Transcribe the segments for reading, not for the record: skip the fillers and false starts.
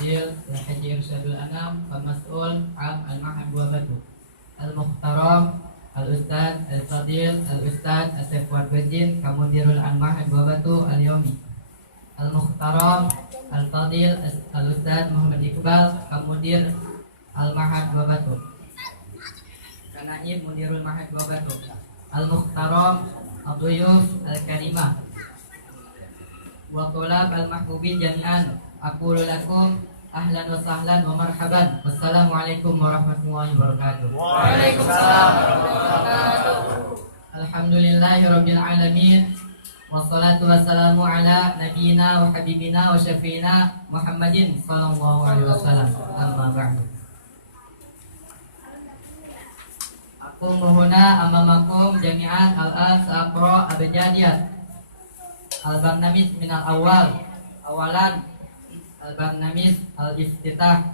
al-fadil al-haji irsyadul anam al-mas'ul am al-mahabubatu al-mukhtaram al-ustad al-fadil al-ustad al-sefwar bejin kamudirul al-mahabubatu al-yomi al-mukhtaram al-fadil al-ustad Muhammad Iqbal kamudir al-mahabubatu kanaib mudirul mahabubatu al-mukhtaram al-duyuf al-karimah wa tulab al-mahbubin jami'an. Aku lakum ahlan wa sahlan wa marhaban. Wassalamualaikum warahmatullahi wabarakatuh. Waalaikumsalam warahmatullahi wabarakatuh. Alhamdulillahi rabbil alamin. Wassalatu wassalamu ala nabiyyina wa habibina wa syafi'ina Muhammadin sallallahu alaihi wasallam. Amma ba'du. Aku muhuna amamakum jami'an al-an sa'aqra abjadiyat al-barnamis minal awal awalan al-barnamis al-iftitah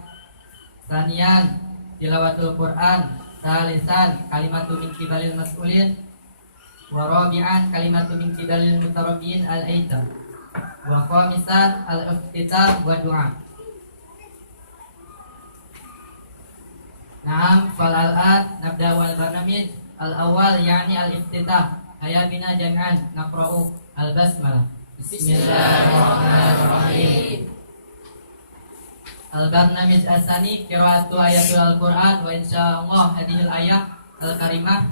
sanian tilawatul Quran salisan kalimatu min kibalil mas'ulin wa rabi'an kalimatu min kibalil mutarabbiin al-aitam wa khamisan al-iftitah wa du'a. Naam fal al-an nabda wal barnamis al-awwal yani al-iftitah aya bina jami'an naqra'u al-basmalah. Bismillahirrahmanirrahim. Al-barnamij as-sani qira'atu ayatul al-Qur'an wa insyaallah hadhil ayah al-karimah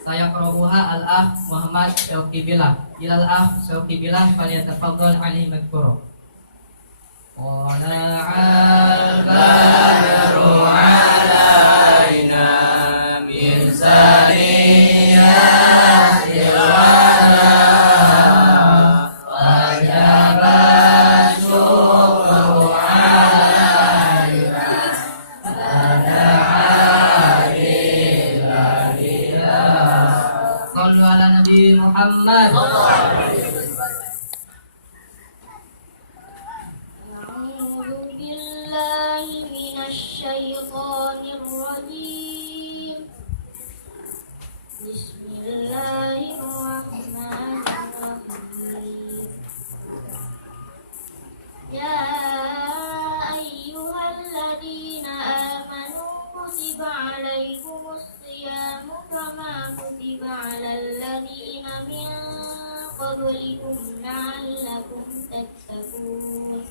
saya qra'uha al-akh Muhammad Syauqi Billah. Ilal akh Syauqi Billah falyatafaddal alaihi madhkura. Qala al-badru alaina min saniyatil wara Muhammad. A'udzu billahi minasy syaithanir rajim. Bismillahirrahmanirrahim. Ya ayyuhalladzina amanu kutiba 'alaikumus siyamu kama kutiba 'alal ladzina min qablikum la'allakum tattaqun.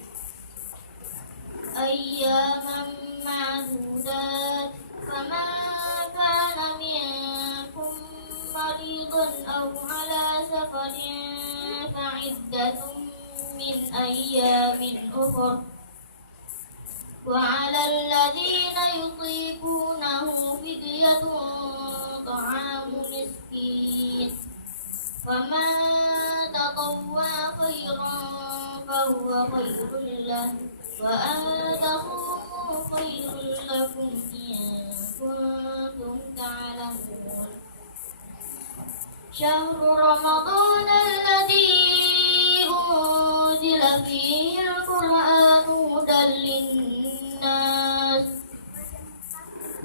Ayyaman ma'dudat faman kana minkum maridan aw 'ala safarin fa'iddatun min ayyamin ukhra wa 'alal ladzina yutiqunahu fidyatun ta'amu miskin faman tatawwa khairan fahuwa khairul lahu wa an taqumu khairul lakum in kuntum ta'lamun. Syahru Ramadan alladzi unzila fihi al-Qur'anu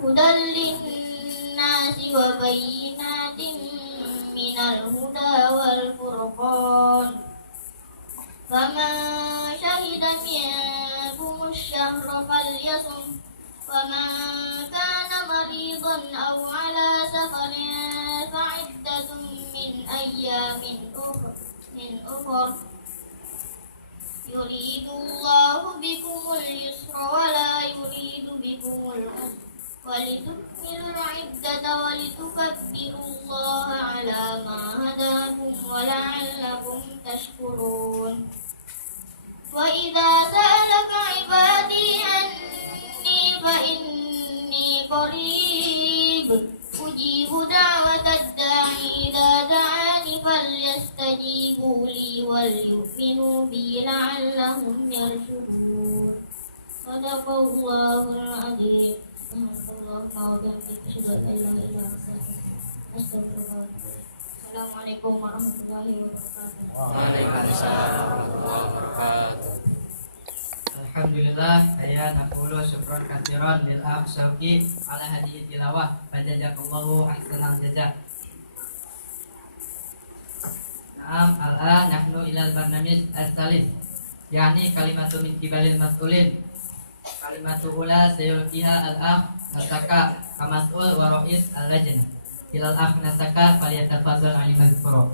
hudan lin-nasi wa bayyinatin minal huda wal furqan. Faman syahida minkum asy-syahra falyasum faman kana maridan aw 'ala safarin fa'iddatun min ayyamin ukhra. Yuridullahu bikumul yusra wa la yuridu bikumul usra walitukmilul 'iddata walitukabbirullaha 'ala ma hadakum wa la'allakum tashkurun. Wa idza sa'alaka 'ibadi anni fa inni qarib ujibu da'watad da'i idza da'ani falyastajibu li wal yu'minu bi la'allahum yarshudun. Sadaqallahul 'azim. Assalamualaikum warahmatullahi wabarakatuh. Waalaikumsalam warahmatullahi wabarakatuh. Alhamdulillah saya naqulu syukran katsiran lil akh Syauqi ala hadhihi tilawah fajazakallahu ahsanal jazaa. Naam al-an nahnu ilal barnamij as-salis yani kalimatu min kibalil mas'ulin Kalimatu ula sayulkiha al-akh nasaka kamas'ul wa ra'is al-lajnah. Ilal akh nasaka falyatafaddal al-madhkura.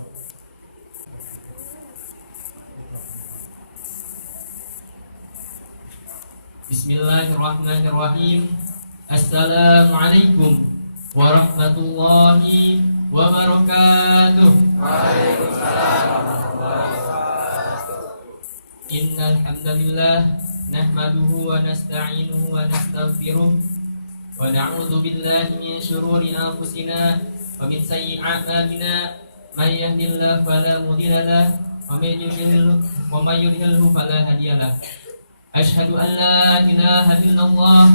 Bismillahirrahmanirrahim. Assalamualaikum warahmatullahi wabarakatuh. Innal hamdalillah nahmaduhu wa nasta'inuhu wa nastaghfiruh wa na'udzu billahi min shururi anfusina wa min sayyi'ati a'malina may yahdihillahu fala mudilla lahu wa may yudlilhu fala hadiya lahu. Asyhadu an la ilaha illallah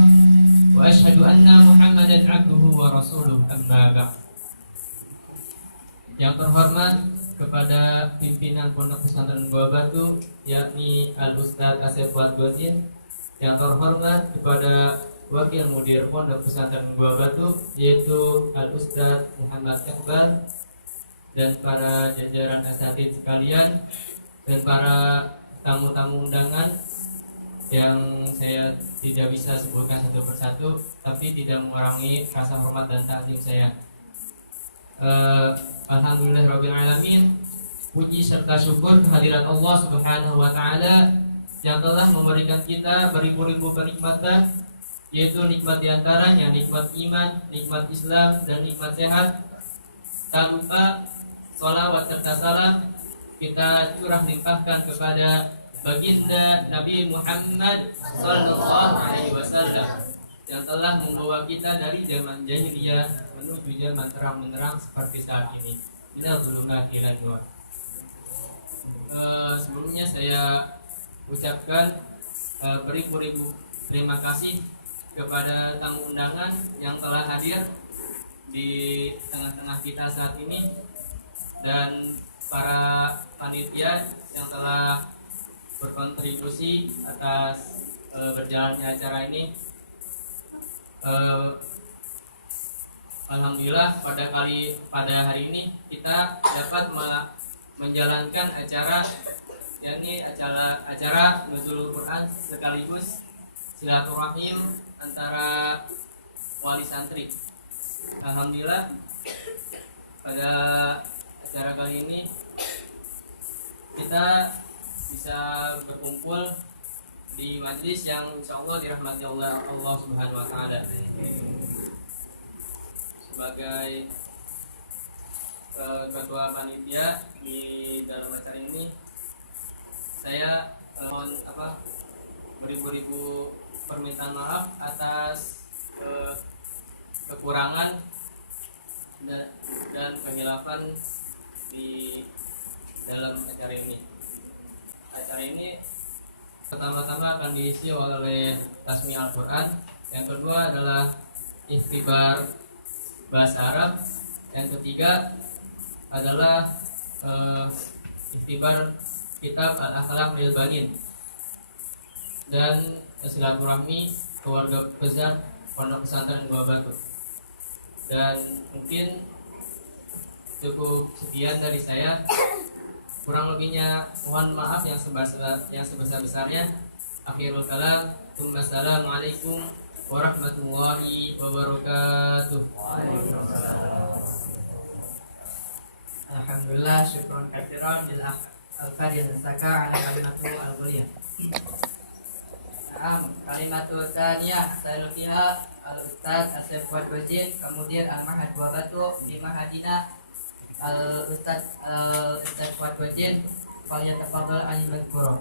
wa asyhadu anna Muhammadan abduhu wa rasuluh. Amma ba'd. Yang terhormat kepada pimpinan Pondok Pesantren Buah Batu, yakni Al-Ustadz Asep Wadgozin. Yang terhormat kepada Wakil Mudir Pondok Pesantren Buah Batu, yaitu Al-Ustadz Muhammad Iqbal, dan para jajaran asatidz sekalian, dan para tamu-tamu undangan yang saya tidak bisa sebutkan satu persatu, tapi tidak mengurangi rasa hormat dan takzim saya. Alhamdulillahirrabbilalamin. Puji serta syukur kehadirat Allah Subhanahu wa Ta'ala yang telah memberikan kita beribu-ribu kenikmatan, yaitu nikmat diantaranya nikmat iman, nikmat Islam, dan nikmat sehat. Tak lupa sholawat serta salam kita curah limpahkan kepada baginda Nabi Muhammad sallallahu alaihi wasallam yang telah membawa kita dari zaman jahiliyah menuju zaman terang benderang seperti saat ini. Minal zulumati ilan nur. Sebelumnya saya ucapkan beribu-ribu terima kasih kepada tamu undangan yang telah hadir di tengah-tengah kita saat ini, dan para panitia yang telah berkontribusi atas berjalannya acara ini. Alhamdulillah pada hari ini kita dapat menjalankan acara, yakni acara nuzulul Quran sekaligus silaturahim antara wali santri. Alhamdulillah pada acara kali ini kita bisa berkumpul di majlis yang insyaallah dirahmati Allah Subhanahu wa Ta'ala. Sebagai ketua panitia di dalam acara ini, saya mohon beribu-ribu permintaan maaf atas kekurangan dan kehilafan di dalam acara ini. Acara ini pertama-tama akan diisi oleh tasmi Al-Quran, yang kedua adalah ikhtibar bahasa Arab, yang ketiga adalah ikhtibar kitab Al-Akhlaq lil Banin, dan silaturahmi keluarga besar Pondok Pesantren Buah Batu. Dan mungkin cukup sekian dari saya. Kurang lebihnya mohon maaf yang sebesar-besarnya. Akhirul kalam. Wassalamualaikum warahmatullahi wabarakatuh. Alhamdulillah, syukran katsiran lil al-fadil saka ala kalimatu al-ghaliyah. Kalimatu tsaniyah sayulkiha al-Ustadz Asep Wadgozin, kemudian al-Mahad Buah Batu di Mahadina Al-Ustadz Wadgozin, falyatafaddal al-madhkura.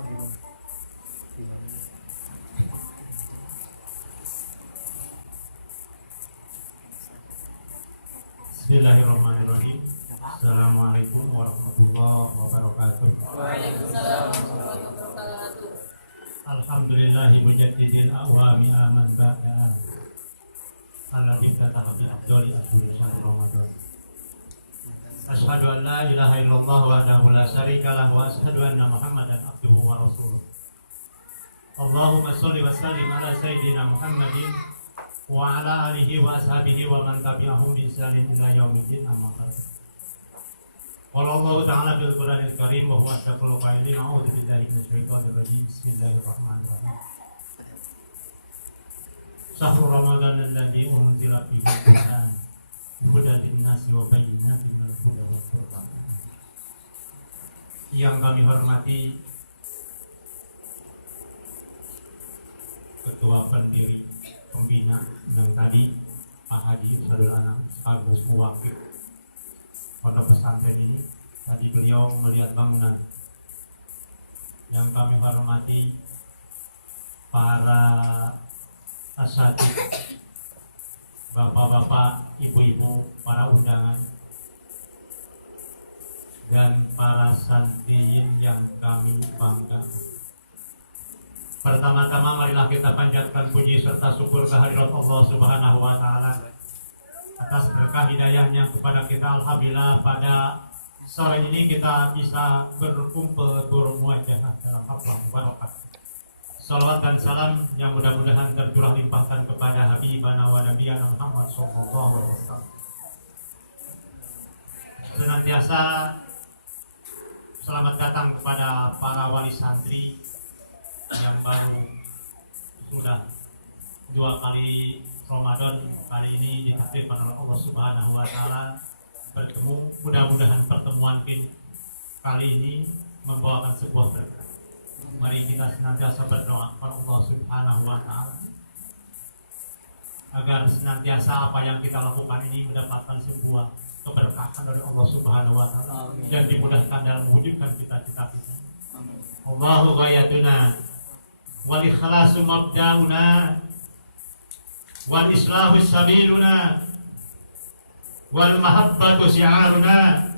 Bismillahirrahmanirrahim. Assalamualaikum warahmatullahi wabarakatuh. Waalaikumsalam warahmatullahi wabarakatuh. Alhamdulillahi mujaddidil awami aman ba'da'an alladhi fataha bi afdali ashhuri syahr Ramadan. Asyhadu an la ilaha illallah wahdahu la syarika lahu wa asyhadu anna Muhammadan abduhu wa rasuluh. Allahumma sholli wa sallim ala sayyidina Muhammadin wa ala alihi wa ashabihi wa man tabi'ahum bi ihsanin ila yaumiddin, amma ba'd. Qala Allah ta'ala fil Qur'anil Karim wa huwa asdaqul qailin, a'udzu billahi minasy syaithanir rajim. Bismillahirrahmanirrahim. Syahrul Ramadan alladzi unzila fihi al-Qur'an hudan lin-nasi wa bayyinatin minal huda wal furqan. Yang kami hormati Ketua Pendiri Pembina yang tadi Pak Haji Sadul Anam sekaligus mewakil pondok pesantren ini. Tadi beliau melihat bangunan. Yang kami hormati para asatidz, bapak-bapak, ibu-ibu, para undangan, dan para santriyin yang kami banggakan. Pertama-tama marilah kita panjatkan puji serta syukur kehadirat Allah Subhanahu wa taala atas berkah hidayahnya kepada kita. Alhamdulillah pada sore ini kita bisa berkumpul bermuajah dalam haflah mubarakah. Salawat dan salam yang mudah-mudahan tercurah limpahkan kepada Habibana wa Nabiyana Muhammad sallallahu alaihi wasallam. Senantiasa selamat datang kepada para wali santri yang baru sudah 2 kali Ramadan kali ini ditakdirkan oleh Allah Subhanahu wa taala bertemu. Mudah-mudahan pertemuan kali ini membawakan sebuah berkah. Mari kita senantiasa berdoa kepada Allah Subhanahu wa taala agar senantiasa apa yang kita lakukan ini mendapatkan sebuah keberkahan dari Allah Subhanahu wa taala dan dimudahkan dalam mewujudkan cita-cita kita. Allahu ghayatuna wal ikhlasu mabda'una wal islahu sabiluna wal mahabbatu syi'aruna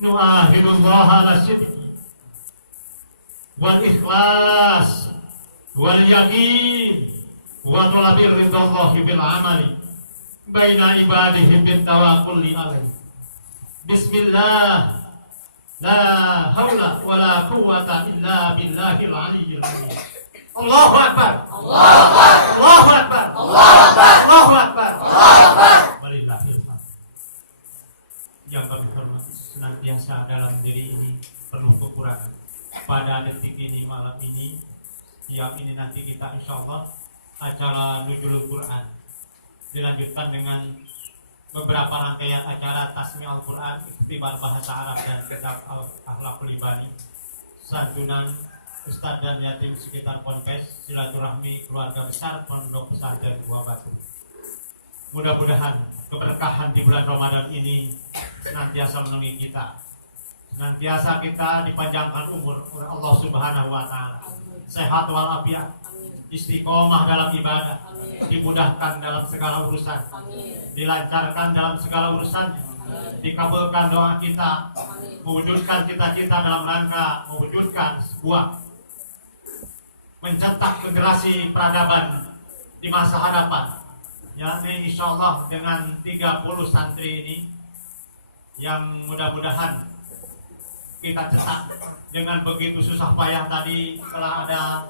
nu'ahidullaha ala sidqi wal ikhlas wal yakin wa talabir ridallahi bil amali baina ibadihi bit tawakkuli alaihi. Bismillah, la haula wala quwwata illa billahil aliyyil azim. Allahu akbar, Allahu akbar, Allahu akbar, Allahu akbar, Allahu akbar, Allahu akbar. Walillahil hamd. Yang kami hormati, senantiasa dalam diri ini penuh kekurangan. Pada detik ini, malam ini, siang ini nanti kita insyaallah acara Nuzulul Quran dilanjutkan dengan beberapa rangkaian acara tasmi Al-Quran, ikhtibar bahasa Arab dan kitab akhlakul ibadah, santunan Ustadz dan yatim sekitar Ponpes, silaturahmi keluarga besar Pondok Pesantren Buah Batu. Mudah-mudahan keberkahan di bulan Ramadan ini senantiasa menemui kita. Senantiasa kita dipanjangkan umur oleh Allah Subhanahu wa taala. Sehat walafiat, istiqomah dalam ibadah, dimudahkan dalam segala urusan, dilancarkan dalam segala urusan, dikabulkan doa kita, mewujudkan cita-cita dalam rangka mewujudkan sebuah mencetak generasi peradaban di masa hadapan. Yakni insyaallah dengan 30 santri ini yang mudah-mudahan kita cetak dengan begitu susah payah. Tadi telah ada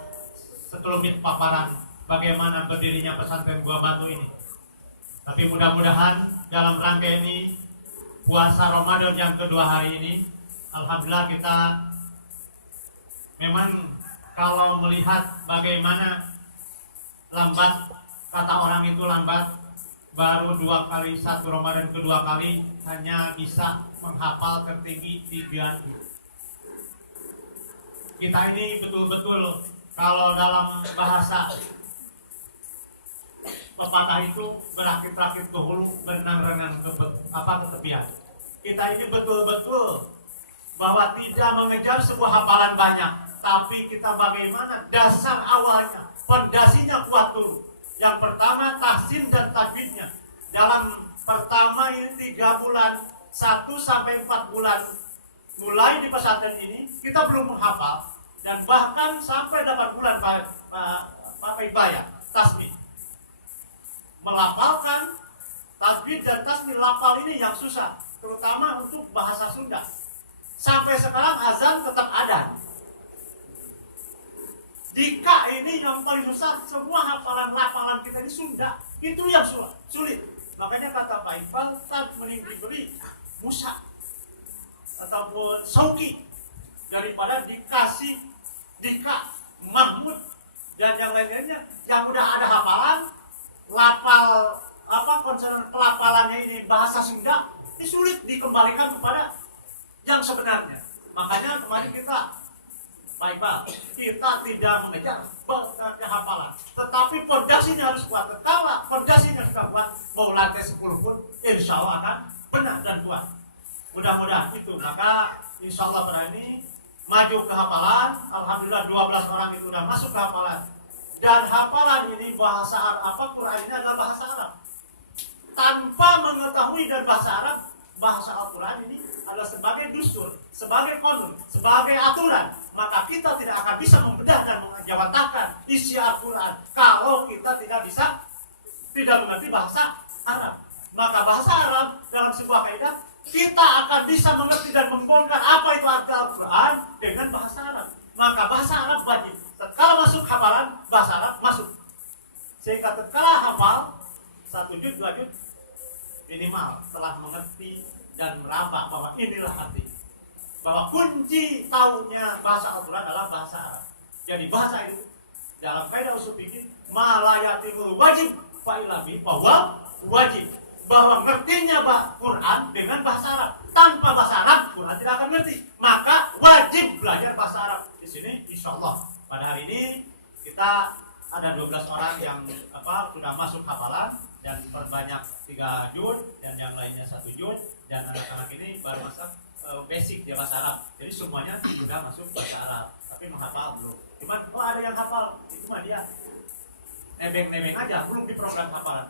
sekelumit paparan bagaimana berdirinya pesantren Buah Batu ini. Tapi mudah-mudahan dalam rangka ini puasa Ramadan yang kedua hari ini, alhamdulillah kita memang kalau melihat bagaimana lambat, kata orang itu lambat, baru 2 kali, 1 Ramadan kedua kali hanya bisa menghafal tertinggi 3 juz. Kita ini betul-betul kalau dalam bahasa pepatah itu berakit-rakit ke hulu, berenang-renang ke tepian. Kita ini betul-betul bahwa tidak mengejar sebuah hafalan banyak, tapi kita bagaimana dasar awalnya, fondasinya kuat dulu. Yang pertama tahsin dan tajwidnya. Dalam pertama ini 3 bulan, 1 sampai 4 bulan mulai di pesantren ini kita belum menghafal, dan bahkan sampai 8 bulan Pak Ibaya tasmi melafalkan tajwid dan tasmi. Lafal ini yang susah, terutama untuk bahasa Sunda. Sampai sekarang azan tetap ada. Jika ini yang paling susah, semua hafalan kita ini Sunda, itu yang sulit. Makanya kata Pak Iqbal, tak mending diberi Musa ataupun Sauki daripada dikasih Dika, Mahmud dan yang lainnya yang udah ada hafalan lapal konsonan pelapalannya ini bahasa Sunda, ini sulit dikembalikan kepada yang sebenarnya. Makanya kemarin kita kita tidak mengejar hafalan, tetapi fondasinya harus kuat. Kalau fondasinya sudah kuat, mau lantai 10 pun insya Allah akan benar dan kuat. Mudah-mudahan itu. Maka insya Allah pada ini maju ke hafalan. Alhamdulillah 12 orang itu sudah masuk ke hafalan. Dan hafalan ini bahasa Arab, Quran ini adalah bahasa Arab. Tanpa mengetahui dan bahasa Arab, bahasa Al-Quran ini adalah sebagai dustur, sebagai konun, sebagai aturan. Maka kita tidak akan bisa membedah dan menjawantahkan isi Al-Quran kalau kita tidak mengerti bahasa Arab. Maka bahasa Arab dalam sebuah kaidah, kita akan bisa mengerti dan membongkar apa itu arti Al-Quran dengan bahasa Arab. Maka bahasa Arab wajib. Tatkala masuk hafalan, bahasa Arab masuk. Sehingga tatkala hafal 1 juz, 2 juz minimal telah mengerti dan meraba bahwa inilah arti. Bahwa kunci tahunya bahasa Al-Quran adalah bahasa Arab. Jadi bahasa itu dalam kaidah usul fikih malayatimul wajib fa'ilabi bahwa wajib. Bahwa ngertinya Quran dengan bahasa Arab. Tanpa bahasa Arab, Quran tidak akan ngerti. Maka wajib belajar bahasa Arab. Di sini insya Allah pada hari ini kita ada 12 orang yang sudah masuk hafalan dan perbanyak 3 juz dan yang lainnya 1 juz, dan anak-anak ini baru masuk basic dia bahasa Arab. Jadi semuanya sudah masuk bahasa Arab, tapi menghafal belum. Cuma ada yang hafal, itu mah dia nebeng-nebeng aja, belum di program hafalan.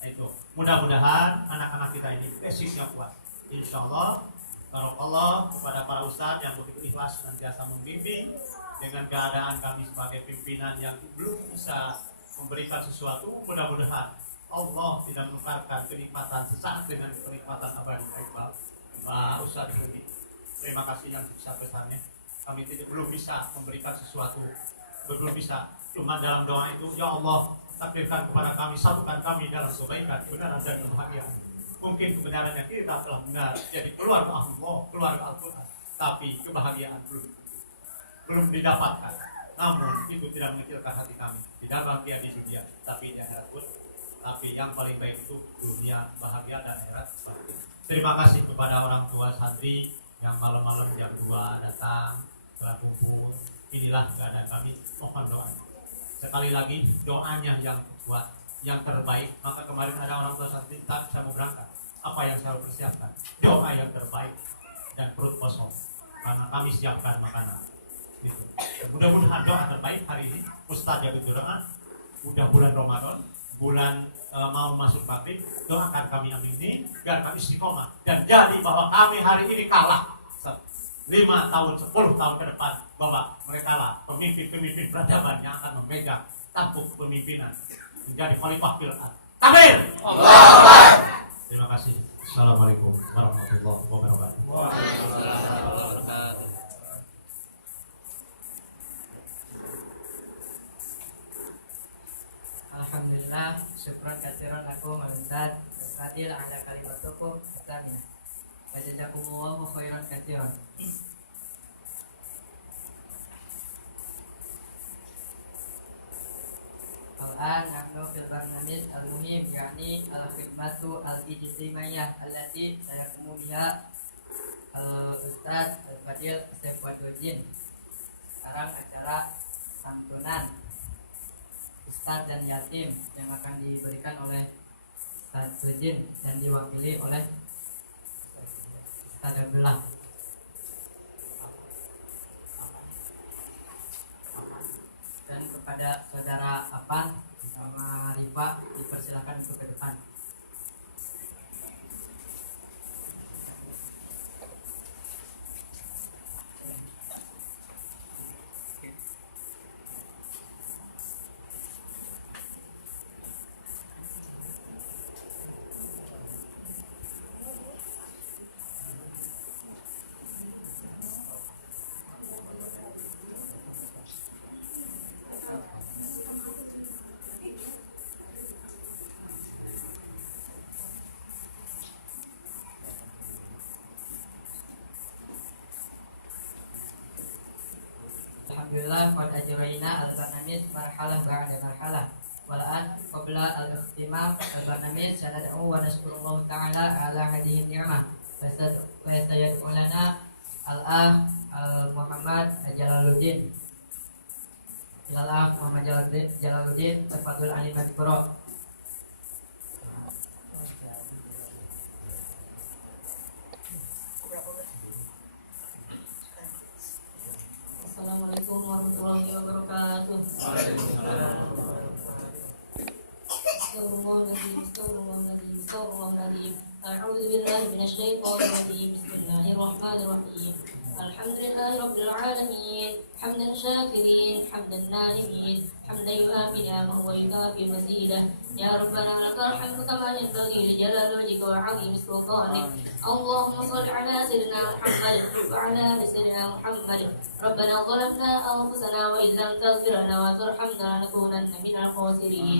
Nah itu, mudah-mudahan anak-anak kita ini basicnya kuat. Insya Allah, kalau Allah kepada para ustadz yang begitu ikhlas senantiasa membimbing dengan keadaan kami sebagai pimpinan yang belum bisa memberikan sesuatu, mudah-mudahan Allah tidak menukarkan kenikmatan sesaat dengan kenikmatan abadi. Pak Ustadz ini, terima kasih yang sebesar-besarnya. Kami belum bisa memberikan sesuatu, belum bisa. Cuma dalam doa itu, ya Allah, takdirkan kepada kami, satukan kami dalam kebaikan, kebenaran dan kebahagiaan. Mungkin kebenarannya kita telah benar, jadi keluarga Allah, keluarga Al-Quran, tapi kebahagiaan belum didapatkan. Namun itu tidak mengecilkan hati kami. Tidak bahagia di dunia, tapi di akhirat pun. Tapi yang paling baik itu dunia bahagia dan akhirat bahagia. Terima kasih kepada orang tua santri yang malam-malam jam 2 datang, telah kumpul. Inilah keadaan kami, mohon doa. Sekali lagi doanya yang kuat, yang terbaik. Maka kemarin ada orang tua santri tak bisa mau berangkat. Apa yang saya persiapkan? Doa yang terbaik dan perut kosong. Karena kami siapkan makanan. Gitu. Mudah-mudahan doa terbaik hari ini. Ustadz jaga doa. Udah bulan Ramadan, bulan mau masuk maghrib, doakan kami yang ini biar kami istiqomah dan jadi bahwa kami hari ini kalah 5 tahun, 10 tahun ke depan, bahwa mereka lah pemimpin-pemimpin peradaban yang akan memegang tampuk kepemimpinan menjadi khalifah fil ardh. Amin. Terima kasih. Assalamualaikum warahmatullahi wabarakatuh. Alhamdulillah, syukran katsiran lakum al-ustaz al-fadil ala kalimatukum tsamina. Wa jazakumullahu khairan katsiran. Al-an nahnu fil barnamij al-muhim yakni al-khidmatu al-ijtimaiyah allati sayaqumu biha al-ustaz al-fadil Syekh Wadudin. Sekarang acara santunan Ustadz dan yatim yang akan diberikan oleh Ustadz Rejin dan diwakili oleh Ustadz Abdullah. Dan kepada saudara Apan sama Rifa dipersilakan untuk ke depan. Alhamdulillah qad ajrayna al-barnamij marhalah ba'da marhalah wa والآن قبل الاختمام البرنامج سندعو ونشكر الله تعالى على هذه النعمة وسيدعو لنا الأخ محمد جلالudin. الأخ محمد جلالudin تفضل علي مذكورا. Assalamualaikum warahmatullahi wabarakatuh. Astagfirullahaladzim. A'udzu billahi minasyaitonir rajim. Bismillahirrahmanirrahim. Alhamdulillahi rabbil alamin. Hamdan syakirin, hamdan na'imin, hamdan yuafi ni'amahu wa yukafi mazidah. Ya Rabbana lakal hamdu kama yanbaghi li jalali wajhika wa 'azimi sultanik. Allahumma shalli ala sayyidina Muhammad wa ala ali sayyidina Muhammad. Rabbana zalamna anfusana wa illam taghfir lana wa tarhamna lanakunanna minal khasirin.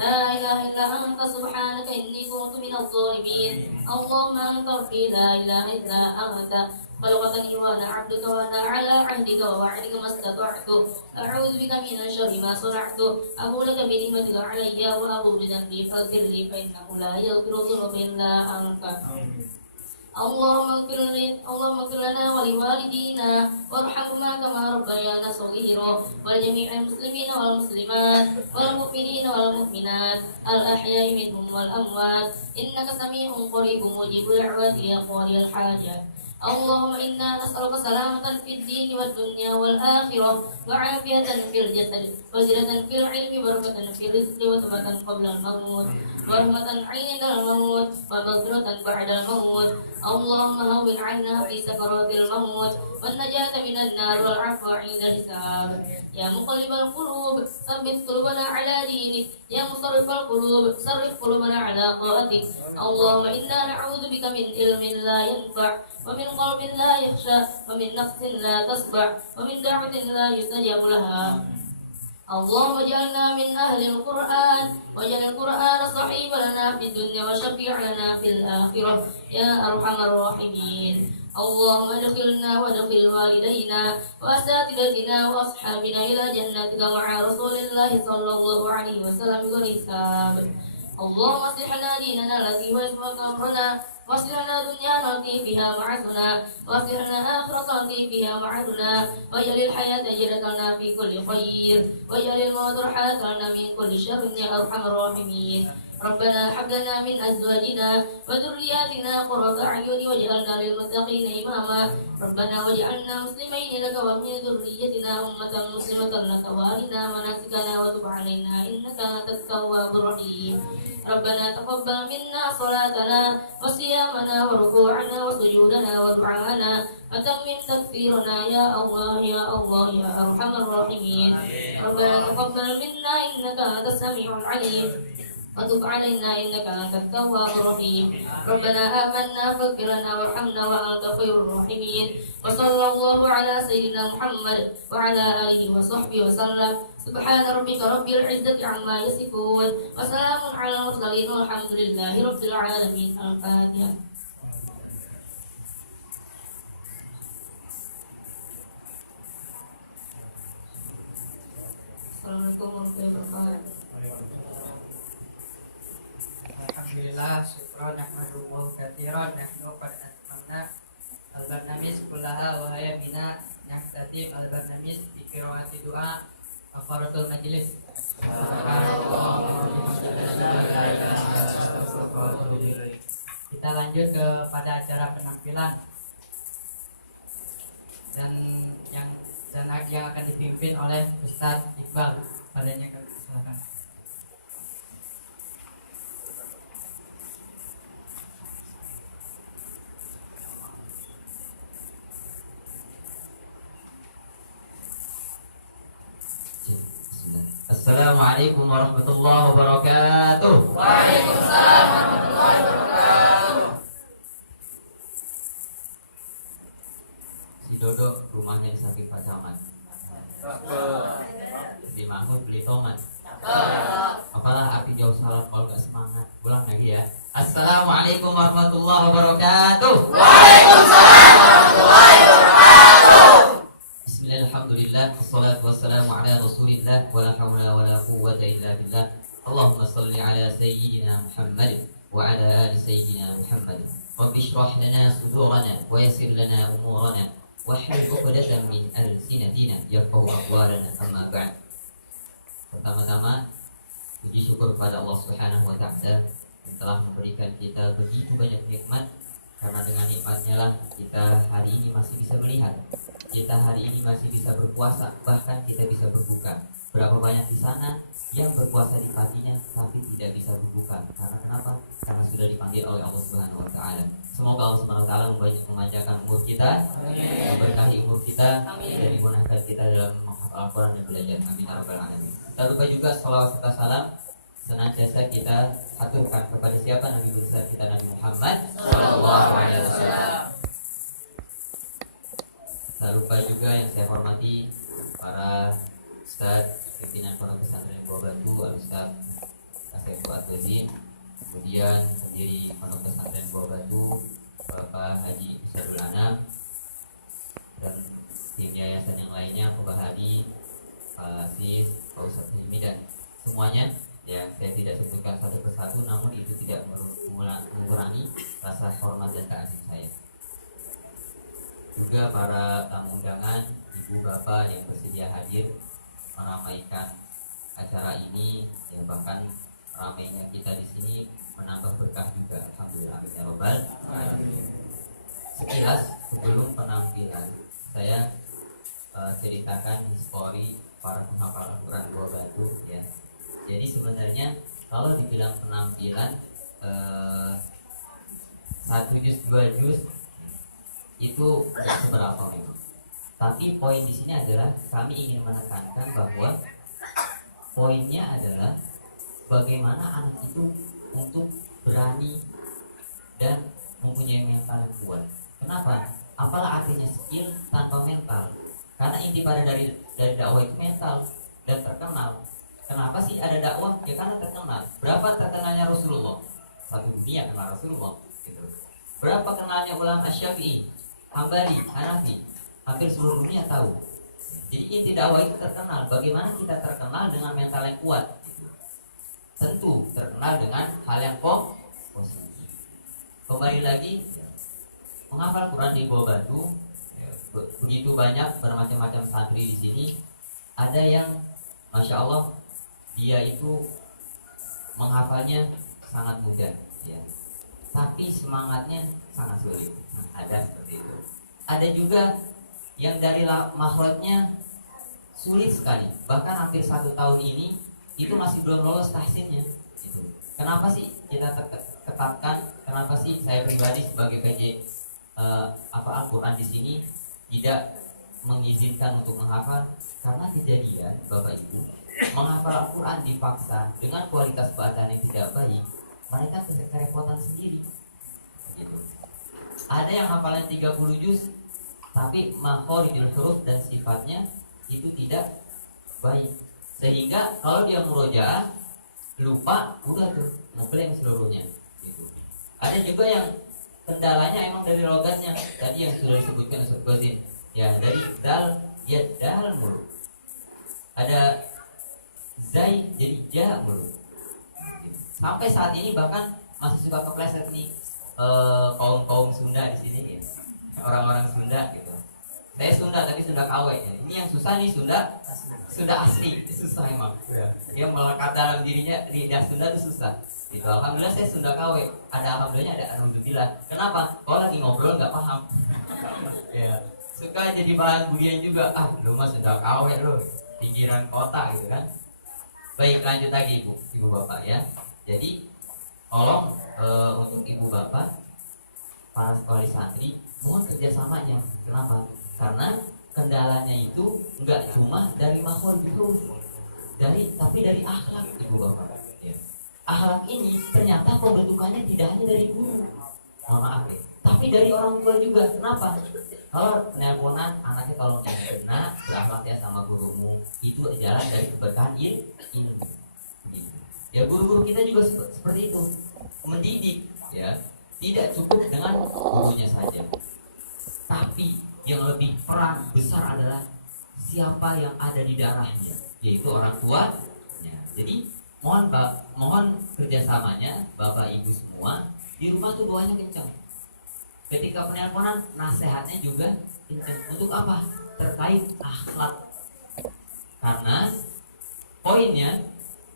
La ilaha illa anta subhanaka inni kuntu minadh dhalimin. Allahumma anta rabbi la ilaha illa anta. خلقتني وأنا عبدك وأنا على عهدك ووعدك ما استطعت أعوذ بك من شر ما صنعت أبو لك بنعمتك علي وأبو بذنبي فاغفر لي فإنه لا يغفر الذنوب إلا أنت اللهم اغفر لنا ولوالدينا وارحمهما كما ربيانا صغيرا ولجميع المسلمين والمسلمات والمؤمنين والمؤمنات الأحياء منهم والأموات إنك سميع قريب مجيب دعوات يا قاضي الحاجات اللهم إنا نسألك سلامة في الدين والدنيا والآخرة وعافية في الجسد وزيادة في العلم وبركة في الرزق وتوبة قبل الموت ورحمة عند الموت ومغفرة بعد الموت اللهم هون عنا في سكرات الموت والنجاة من النار والعفو عند الحساب يا مقلب القلوب ثبت قلوبنا على دينك يا مصرف القلوب صرف قلوبنا على طاعتك اللهم إنا نعوذ بك من علم لا ينفع ومن قلب لا يخشى ومن نفس لا تشبع ومن دعوة لا يستجاب لها اللهم اجعلنا من أهل القرآن واجعل القرآن صحيح لنا في الدنيا وشفيع لنا في الآخرة يا أرحم الراحمين اللهم ادخلنا وادخل والدينا وأساتذتنا وأصحابنا إلى جناتك مع رسول الله صلى الله عليه وسلم بغير حساب اللهم اصلح لنا ديننا الذي هو عصمة أمرنا واصلح لنا دنيانا التي فيها معاشنا واصلح لنا آخرة التي فيها معادنا واجعل الحياة زيادة لنا في كل خير واجعل الموت راحة لنا من كل شر يا أرحم الراحمين ربنا هب لنا من أزواجنا وذرياتنا قرة أعين واجعلنا للمتقين إماما ربنا واجعلنا مسلمين لك ومن ذريتنا أمة مسلمة لك وأرنا مناسكنا وتب علينا إنك أنت التواب الرحيم ربنا تقبل منا صلاتنا وصيامنا وركوعنا وسجودنا ودعاءنا وتمم تكفيرنا يا الله يا الله يا أرحم الراحمين ربنا تقبل منا إنك أنت السميع العليم وتب علينا إنك أنت التواب الرحيم ربنا آمنا فاغفر لنا وارحمنا وأنت خير الراحمين وصلى الله على سيدنا محمد وعلى آله وصحبه وسلم سبحان ربك رب العزة عما يصفون وسلام على المرسلين والحمد لله رب العالمين الفاتحة Assalamualaikum warahmatullahi wabarakatuh. Alhamdulillah, syukran nahmaduhu katsiran nahnu qad atmamna al-barnamij kullaha wa haya bina nahtatim al-barnamij bi qiraati doa kafaratul majlis. Kita lanjut kepada acara penampilan dan yang akan dipimpin oleh Ustadz Iqbal. Padanya silakan. Assalamualaikum warahmatullahi wabarakatuh. Waalaikumsalam warahmatullahi wabarakatuh. Si Dodo rumahnya di samping Pak Camat. Si Mahmud beli tomat. Apalah arti jauh salam kalau gak semangat. Ulang lagi ya. Assalamualaikum warahmatullahi wabarakatuh. Waalaikumsalam warahmatullahi wabarakatuh. Bismillahirrahmanirrahim. Wassalatu wassalamu ala Rasulillah wa la hawla wa la quwwata illa billah. Allahumma salli ala sayyidina Muhammad wa ala ali sayyidina Muhammad. Rabbi shrah lana sudurana wa yassir lana umurana wahlul 'uqdatam min alsinatina yafqahu aqwalana. Amma ba'd. Pertama-tama puji syukur kepada Allah Subhanahu wa taala yang telah memberikan kita begitu banyak nikmat. Karena dengan nikmatnya lah kita hari ini masih bisa melihat, kita hari ini masih bisa berpuasa, bahkan kita bisa berbuka. Berapa banyak di sana yang berpuasa di paginya tapi tidak bisa berbuka. Karena kenapa? Karena sudah dipanggil oleh Allah Subhanahu wa taala. Semoga Allah Subhanahu wa taala memanjangkan umur kita, memberkahi umur kita, dan dimudahkan kita dalam menghafal Al-Qur'an dan belajar. Amin ya rabbal alamin. Tak lupa juga salawat serta salam senantiasa kita aturkan kepada siapa? Nabi besar kita, Nabi Muhammad sallallahu alaihi wasallam. Tak lupa juga yang saya hormati para ustaz, pimpinan pondok pesantren Buah Batu, Al-Ustaz Asep Fuad Wazin, kemudian pendiri pondok pesantren Buah Batu, Bapak Haji Ustadz Anam, dan tim yayasan yang lainnya, Pak Bahari, Pak Aziz, Pak Ustadz Hilmi, dan semuanya. Ya, saya tidak sebutkan satu persatu, namun itu tidak mengurangi rasa hormat dan takzim saya. Juga para tamu undangan, ibu bapak yang bersedia hadir meramaikan acara ini, yang bahkan ramainya kita di sini menambah berkah juga. Alhamdulillah, amin ya robbal alamin. Sekilas sebelum penampilan, saya ceritakan histori para penghafal Al-Quran Buah Batu, ya. Jadi sebenarnya kalau dibilang penampilan 1 juz 2 juz itu tidak seberapa memang. Tapi poin di sini adalah kami ingin menekankan bahwa poinnya adalah bagaimana anak itu untuk berani dan mempunyai mental yang kuat. Kenapa? Apalah artinya skill tanpa mental? Karena inti pada dari dakwah itu mental dan terkenal. Kenapa sih ada dakwah? Ya karena terkenal. Berapa terkenalnya Rasulullah? Satu dunia kenal Rasulullah. Gitu. Berapa kenalnya ulama Syafi'i, Hambali, Hanafi? Hampir seluruh dunia tahu. Jadi inti dakwah itu terkenal. Bagaimana kita terkenal dengan mental yang kuat? Gitu. Tentu terkenal dengan hal yang positif. Kembali lagi, menghafal Quran di Buah Batu, begitu banyak bermacam-macam santri di sini. Ada yang Masya Allah, dia itu menghafalnya sangat mudah, ya. Tapi semangatnya sangat sulit. Ada seperti itu. Ada juga yang dari makhrajnya sulit sekali. Bahkan hampir 1 tahun ini itu masih belum lolos tahsinnya. Gitu. Kenapa sih kita ketatkan? Kenapa sih saya pribadi sebagai PJ Al-Quran di sini tidak mengizinkan untuk menghafal? Karena kejadian Bapak Ibu menghafal Al-Quran dipaksa dengan kualitas bacaan yang tidak baik, mereka kerepotan sendiri. Gitu. Ada yang hafalan 30 juz, tapi makhorijul huruf dan sifatnya itu tidak baik. Sehingga kalau dia murojaah lupa, udah tuh ngeblank seluruhnya. Gitu. Ada juga yang kendalanya emang dari logatnya. Tadi yang sudah disebutkan Ustaz Ghazin, ya dari dal, ya dal mulu. Ada zai jadi ja mulu. Sampai saat ini bahkan masih suka kepleset nih kaum Sunda di sini, ya. Orang-orang Sunda gitu. Saya Sunda tapi Sunda KW. Ya. Ini yang susah nih Sunda asli, susah emang. Dia melekat dalam dirinya, lidah Sunda itu susah. Gitu. Alhamdulillah saya Sunda KW. Ada alhamdulillahnya, ada alhamdulillah. Kenapa? Kalau lagi ngobrol nggak paham. Ya. Suka jadi bahan bulian juga. Lu mah Sunda KW lu, pinggiran kota gitu kan. Baik, lanjut lagi ibu bapak ya. Jadi tolong untuk ibu bapak, para sekolah santri, mohon kerjasamanya. Kenapa? Karena kendalanya itu enggak cuma dari makhluk itu, tapi dari akhlak ibu bapak. Ya. Akhlak ini ternyata pembentukannya tidak hanya dari guru, mohon maaf ya, tapi dari orang tua juga. Kenapa? Kalau nelponan anaknya tolong jaga benar, berakhlak ya sama gurumu, itu jalan dari keberkahan ilmu. Ya guru-guru kita juga seperti itu, mendidik, ya tidak cukup dengan gurunya saja, tapi yang lebih peran besar adalah siapa yang ada di darahnya, yaitu orang tua. Jadi mohon kerjasamanya Bapak Ibu semua di rumah tuh doanya kencang. Ketika penelponan nasihatnya juga kencang. Untuk apa? Terkait akhlak. Karena poinnya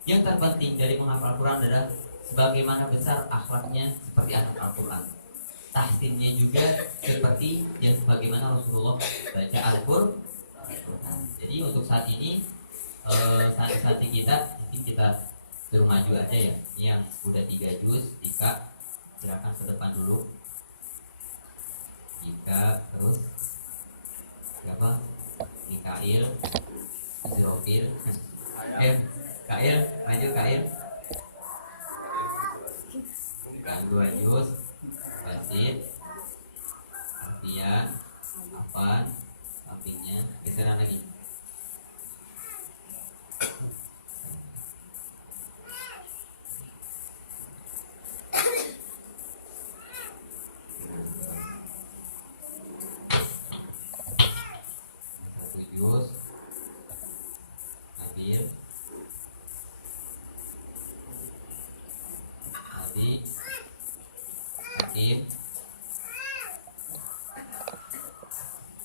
yang terpenting dari menghafal Al-Quran adalah sebagaimana besar akhlaknya seperti anak Al-Quran. Tahsinnya juga seperti yang sebagaimana Rasulullah baca Al-Quran. Jadi untuk saat ini santri kita mungkin kita suruh maju aja ya. Ini yang udah 3 juz, Tika silakan ke depan dulu. Tika, terus siapa? Mikail, Zirofil, Kail, maju Kail. Yang 2 juz, Basit, Artian, Afan, sampingnya, geseran lagi.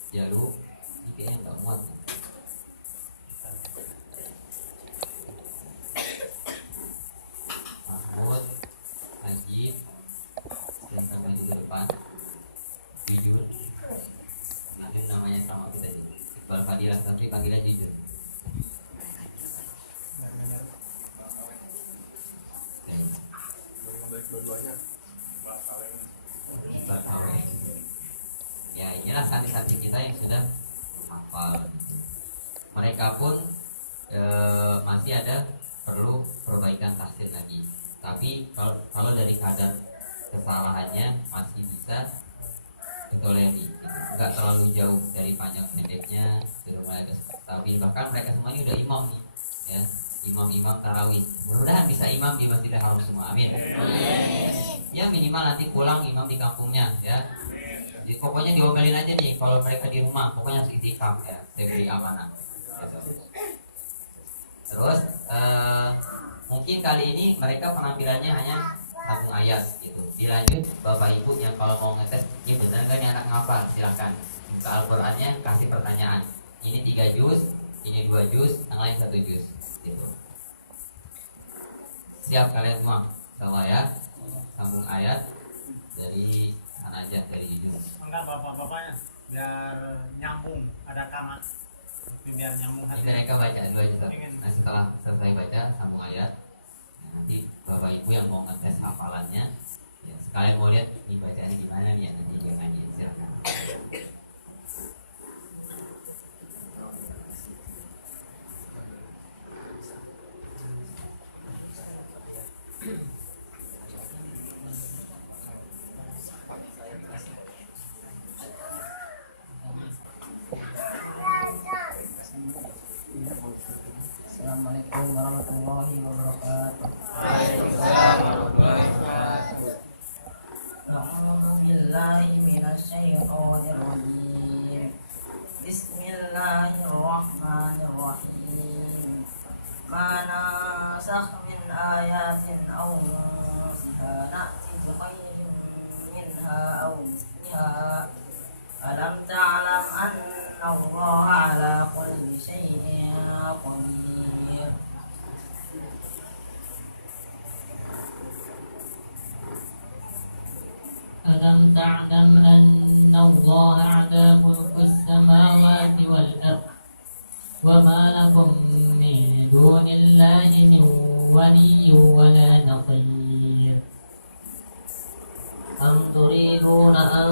Jalur ini kayaknya nggak muat. Mahmud, Najib, dan sampai di depan. Jujur, nanti namanya sama kita ini. Iqbal Fadilah, tapi panggilan jujur. Ya inilah santri-santri kita yang sudah hafal. Mereka pun masih ada perlu perbaikan tahsin lagi. Tapi kalau dari kadar kesalahannya masih bisa ditoleransi, nggak terlalu jauh dari panjang pendeknya, sudah mulai stabil. Bahkan mereka semua ini udah imam nih, ya imam-imam tarawih. Mudah-mudahan bisa imam di Masjidil Haram semua, amin. Ya minimal nanti pulang imam di kampungnya, ya. Pokoknya diomelin aja nih kalau mereka di rumah, pokoknya harus itikaf ya, saya beri amanah. Terus mungkin kali ini mereka penampilannya hanya sambung ayat gitu. Dilanjut Bapak Ibu yang kalau mau ngetes ini benar nggak nih anak ngapal, silahkan buka Al-Qurannya, kasih pertanyaan. Ini 3 juz, ini 2 juz, yang lain 1 juz gitu. Siap kalian semua? Insyaallah ya. Sambung ayat dari sana aja, dari juz. Enggak bapak-bapaknya biar nyambung, ada kamat biar nyambung. Ini mereka baca 2 juz. Nah setelah selesai baca sambung ayat, nanti Bapak Ibu yang mau ngetes hafalannya ya, sekalian mau lihat ini bacaannya gimana nih, nanti dia ngaji, silakan. Assalamualaikum warahmatullahi wabarakatuh. A'udzu billahi minasyaitonir rajim. Bismillahirrahmanirrahim. Ma nasakh min ayatin aw nunsiha na'ti bi khairin minha aw mithliha. Alam ta'lam anna Allaha 'ala kulli syai'in qadir. ألم تعلم أن الله على ملك السماوات والأرض وما لكم من دون الله من ولي ولا نصير أم تريدون أن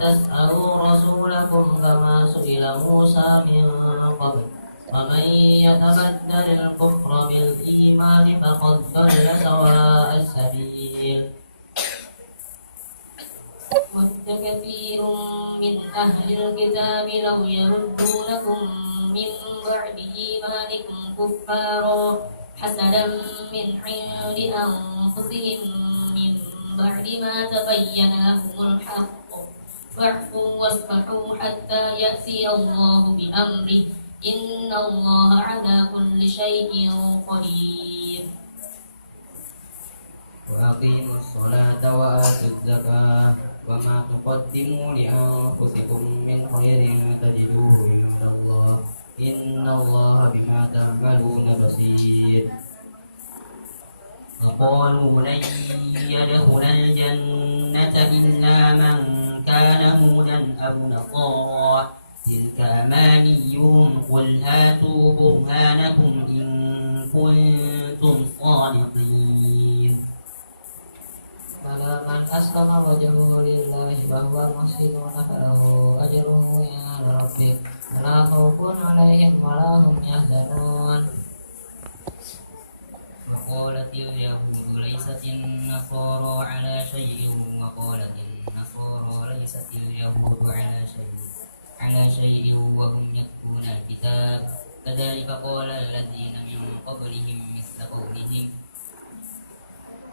تسألوا رسولكم كما سئل موسى من قبل ومن يتبدل الكفر بالإيمان فقد ضل سواء السبيل ود كثير من أهل الكتاب لو يردونكم من بعد إيمانكم كفارا حسدا من عند أنفسهم من بعد ما تبين لهم الحق فاعفوا واصفحوا حتى يأتي الله بأمره إن الله على كل شيء قدير. وأقيموا الصلاة وآتوا الزكاة وما تقدموا لأنفسكم من خير تجدوه عند الله إن الله بما تعملون بصير. وقالوا لن يدخل الجنة إلا من كان هودا أو نصارى تلك أمانيهم قل هاتوا برهانكم إن كنتم صادقين. فمن أسلم وجهه لله وهو محسن فله أجره عند ربه ولا خوف عليهم ولا هم يحزنون. وقالت اليهود ليست النصارى على شيء وقالت النصارى ليست اليهود على شيء وهم يتلون الكتاب كذلك قال الذين من قبلهم مثل قولهم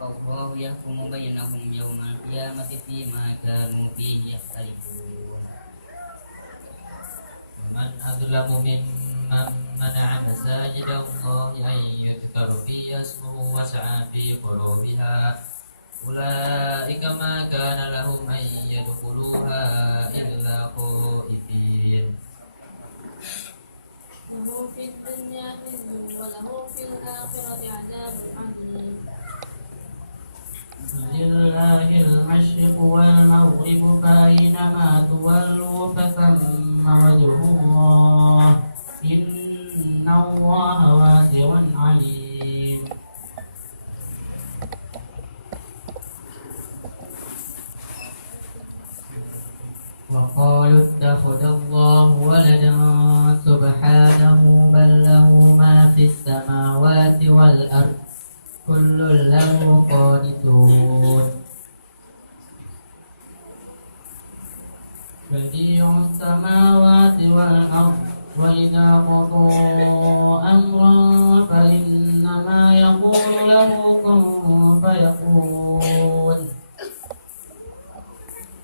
فالله يحكم بينهم يوم القيامة فيما كانوا فيه يختلفون. ومن أظلم ممن منع مساجد الله أن يذكر فيها اسمه وسعى في خرابها أولئك ما كان لهم أن يدخلوها إلا خائفين. له في الدنيا خزي وله في الآخرة عذاب عظيم. لله المشرق والمغرب فأينما تولوا فثم وجه الله إن الله واسع عليم. وقالوا اتخذ الله ولدا سبحانه بل له ما في السماوات والأرض كل له قانتون. بديع السماوات والأرض وإذا قضوا أمرا فإنما يقول له كن فيكون.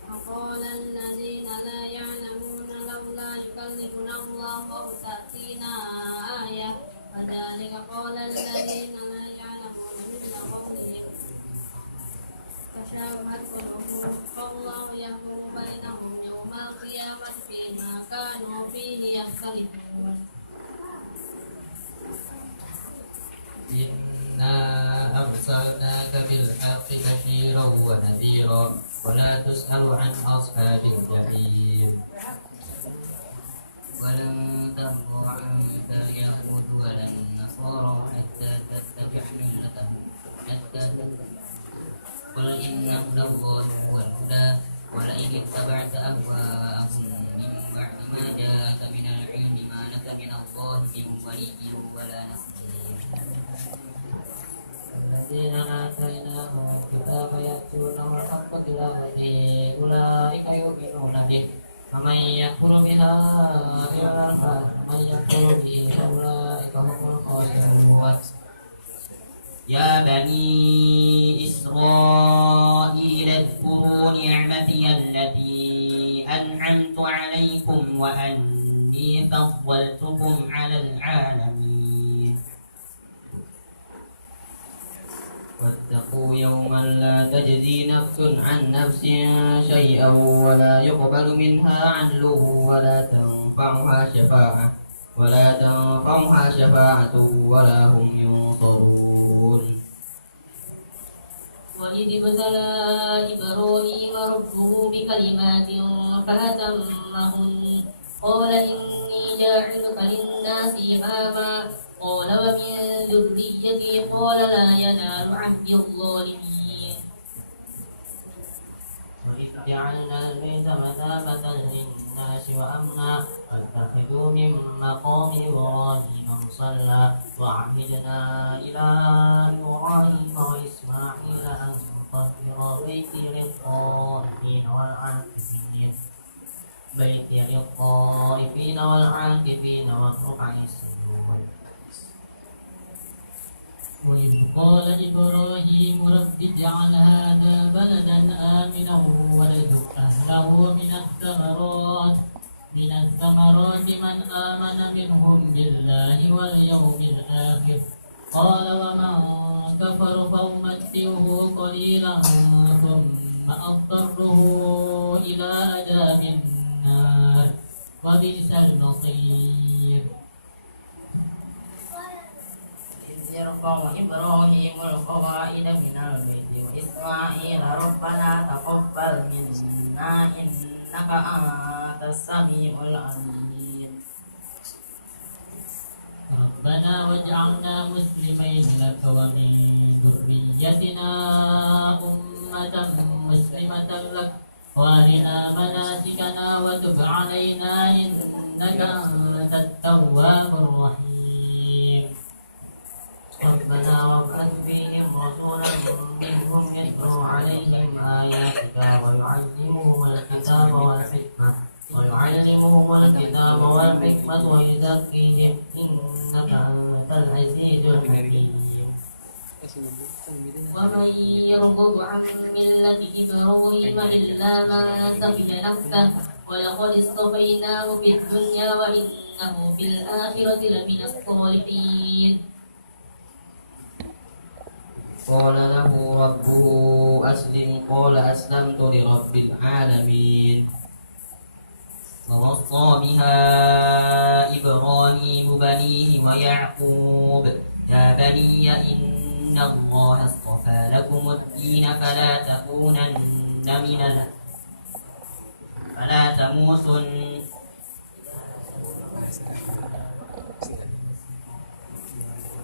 وقال الذين لا يعلمون لولا يكلمنا الله أو تأتينا آية كذلك قال الذين لا يعلمون مثل قولهم تشابهت قلوبهم فالله يحكم بينهم يوم القيامة فيما كانوا فيه يختلفون. إنا أرسلناك بالحق بشيرا ونذيرا ولا تسأل عن أصحاب الجحيم. ولن ترضى عنك اليهود ولا النصارى حتى تتبع ملتهم قل إن هدى الله هو الهدى ولئن اتبعت أهواءهم من بعد ما جاءك من العلم ما لك من الله من ولي ولا نصير. الذين آتيناهم الكتاب يتلونه حق تلاوته أولئك يؤمنون به ومن يكفر بها ومن يكفر به أولئك هم الخاسرون. يا بني إسرائيل اذكروا نعمتي التي أنعمت عليكم وأني فضلتكم على العالمين. واتقوا يوما لا تجزي نفس عن نفس شيئا ولا يقبل منها عدل ولا تنفعها شفاعة ولا هم ينصرون. وإذ ابتلى إبراهيم ربه بكلمات فأتمهن قال إني جاعلك للناس إماما قال ومن ذريتي قال لا ينال عهد الظالمين. وإذ جعلنا البيت مثابة للناس وأمنا واتخذوا من مقام إبراهيم مصلى وعهدنا إلى إبراهيم وإسماعيل أن طهر بيتي للطائفين والعاكفين والركع السجود. وإذ قال إبراهيم رب اجعل هذا بلدا آمنا وارزق أهله من الثمرات من الثمرات من آمن منهم بالله واليوم الآخر قال ومن كفر فأمتعه قليلا ثم أضطره إلى عذاب النار وبئس المصير. إذ يرفع إبراهيم القواعد من البيت وإسماعيل ربنا تقبل منا إنك أنت السميع العليم. ربنا واجعلنا مسلمين لك ومن ذريتنا أمة مسلمة لك وأرنا مناسكنا وتب علينا إنك أنت التواب الرحيم. ربنا وابعث فيهم رسولا منهم يتلو عليهم آياتك ويعلمهم الكتاب والحكمة ويزكيهم إنك أنت العزيز الحكيم. ومن يرغب عن ملة إبراهيم إلا من سفه نفسه ولقد اصطفيناه في الدنيا وإنه في الآخرة لمن الصالحين. قال له ربه أسلم قال أسلمت لرب العالمين. ووصى بها إبراهيم بنيه ويعقوب يا بني إن الله اصطفى لكم الدين فلا تموتن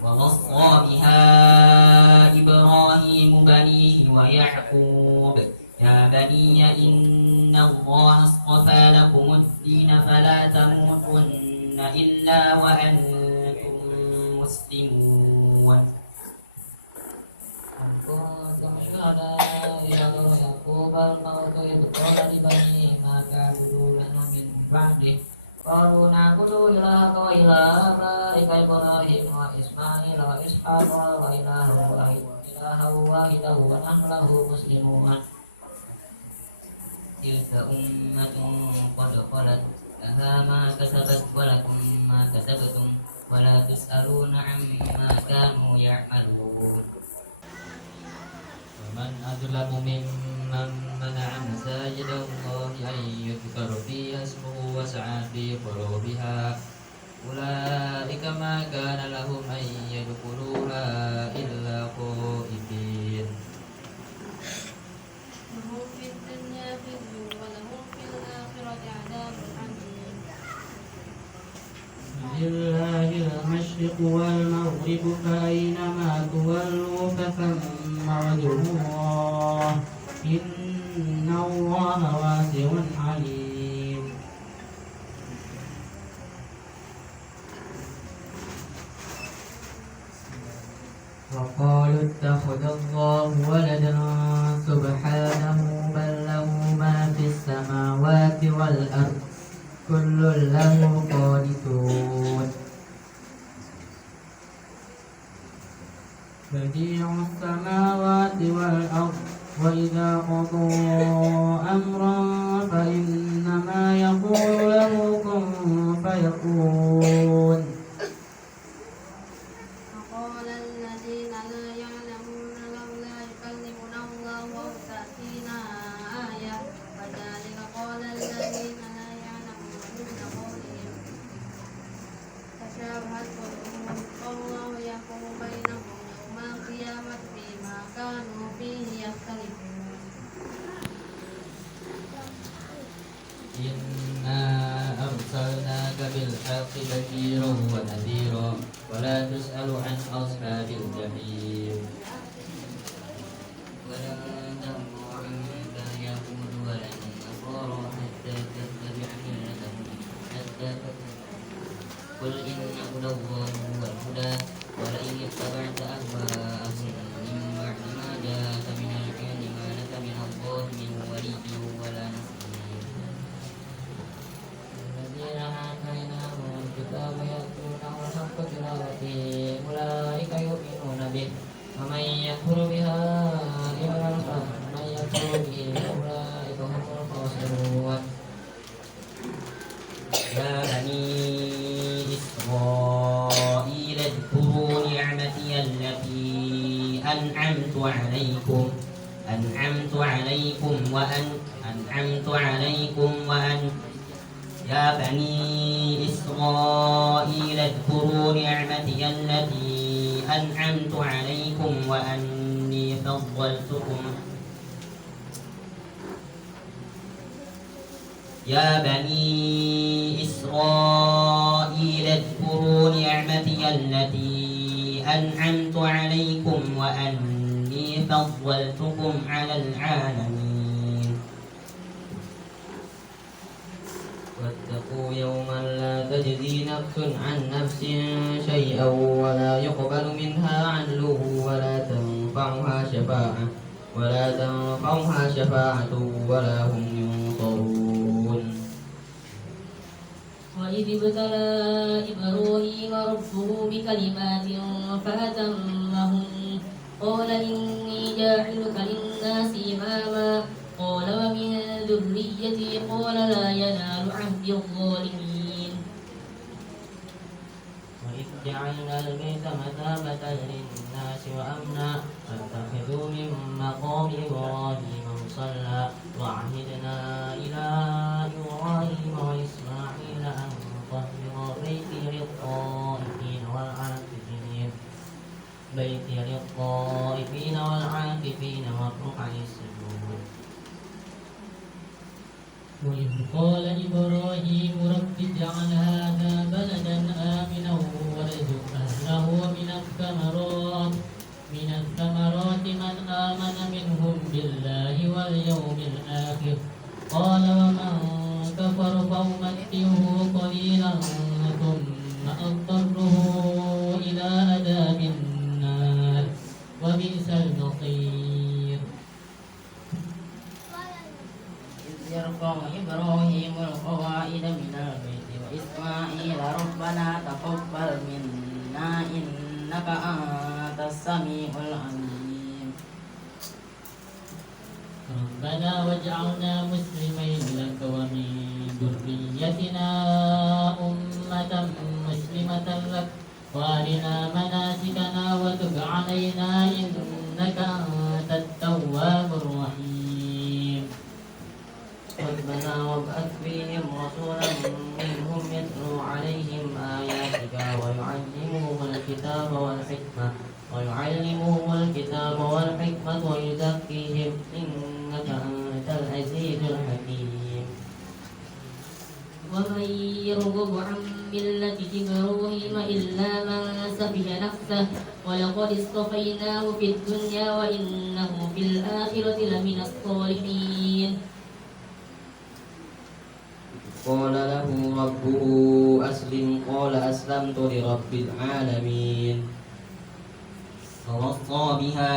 ووصى بها إبراهيم بنيه ويعقوب يا بني إن الله اصطفى لكم الدين فلا تموتن إلا وأنتم مسلمون. كنتم شهداء إذ حضر يعقوب الموت إذ قال لبنيه ما تعبدون من بعده قالوا نعبد إلهك وإله آبائك إبراهيم وإسماعيل وإسحاق وإلها واحدا ونحن له مسلمون. تلك أمة قد خلت لها ما كسبت ولكم ما كسبتم ولا تسألون عما كانوا يعملون. ومن أظلم ممن منع مساجد الله أن يذكر فيها اسمه وسعى في خرابها أولئك ما كان لهم أن يدخلوها إلا خائفين. لهم في الدنيا خزي ولهم في الآخرة عذاب عظيم. لله المشرق والمغرب فأينما تولوا فثم وجه الله إن الله واسع عليم. وقالوا اتخذ الله ولدا سبحانه بل له ما في السماوات والأرض كل له قانتون. بديع السماوات والأرض وإذا قضوا أمرا فإنما يقول له كن فيكون. وقال الذين لا يعلمون لولا يكلمنا الله أو تأتينا آية كذلك قال الذين لا يعلمون مثل قولهم تشابهت قلوبهم فالله يحكم بينهم يوم القيامة فيما كانوا فيه يختلفون. إنا أرسلناك بالحق بشيرا ونذيرا ولا تسأل عن أصحاب الجحيم. ولن ترضى عنك اليهود ولا النصارى حتى تتبع ملتهم قل إن هدى الله هو الهدى ولئن اتبعت أهواءهم من بعد ما جاءك من العلم ما لك من الله من ولي ولا نصير. الذين آتيناهم الكتاب يتلونه حق تلاوته أولئك يؤمنون به ومن يكفر بها أولئك هم الخاسرون. أنعمت عليكم يا بني إسرائيل اذكروا نعمتي التي أنعمت عليكم وأني فضلتكم يا بني إسرائيل اذكروا نعمتي التي أنعمت عليكم وأني فضلتكم على العالمين واتقوا يوما لا تجزي نفس عن نفس شيئا ولا يقبل منها عدل ولا تنفعها شفاعة ولا هم ينصرون وإذ ابتلى إبراهيم ربه بكلمات فأتمهن قال إني جاعلك للناس إماما قال ومن ذريتي قال لا ينال عهد الظالمين وإذ جعلنا البيت مثابة للناس وأمنا فاتخذوا من مقام إبراهيم مصلى وعهدنا إلى إبراهيم وإسماعيل أن طهر بيتي للطائفين والعاكفين والركع السجود وإذ قال إبراهيم رب اجعل هذا بلدا آمنا وارزق أهله من الثمرات من آمن منهم بالله واليوم الآخر قال ومن كفر فأمتعه قليلا ثم أضطره إلى عذاب النار وبئس المصير إذ يرفع إبراهيم القواعد من البيت وإسماعيل ربنا تقبل منا إنك أنت السميع العليم ربنا واجعلنا مسلمين لك ومن ذريتنا أمة مسلمة لك وارنا مناسكنا وتب علينا إنك أنت التواب الرحيم ربنا وابعث فيهم رسولا منهم يتلو عليهم آياتك ويعلمهم الكتاب والحكمة ويزكيهم إنك أنت العزيز الحكيم ومن يرغب عن ملة إبراهيم إلا من سفه نفسه ولقد اصطفيناه في الدنيا وإنه في الآخرة لمن الصالحين قال له ربه أسلم قال أسلمت لرب العالمين فوصى بها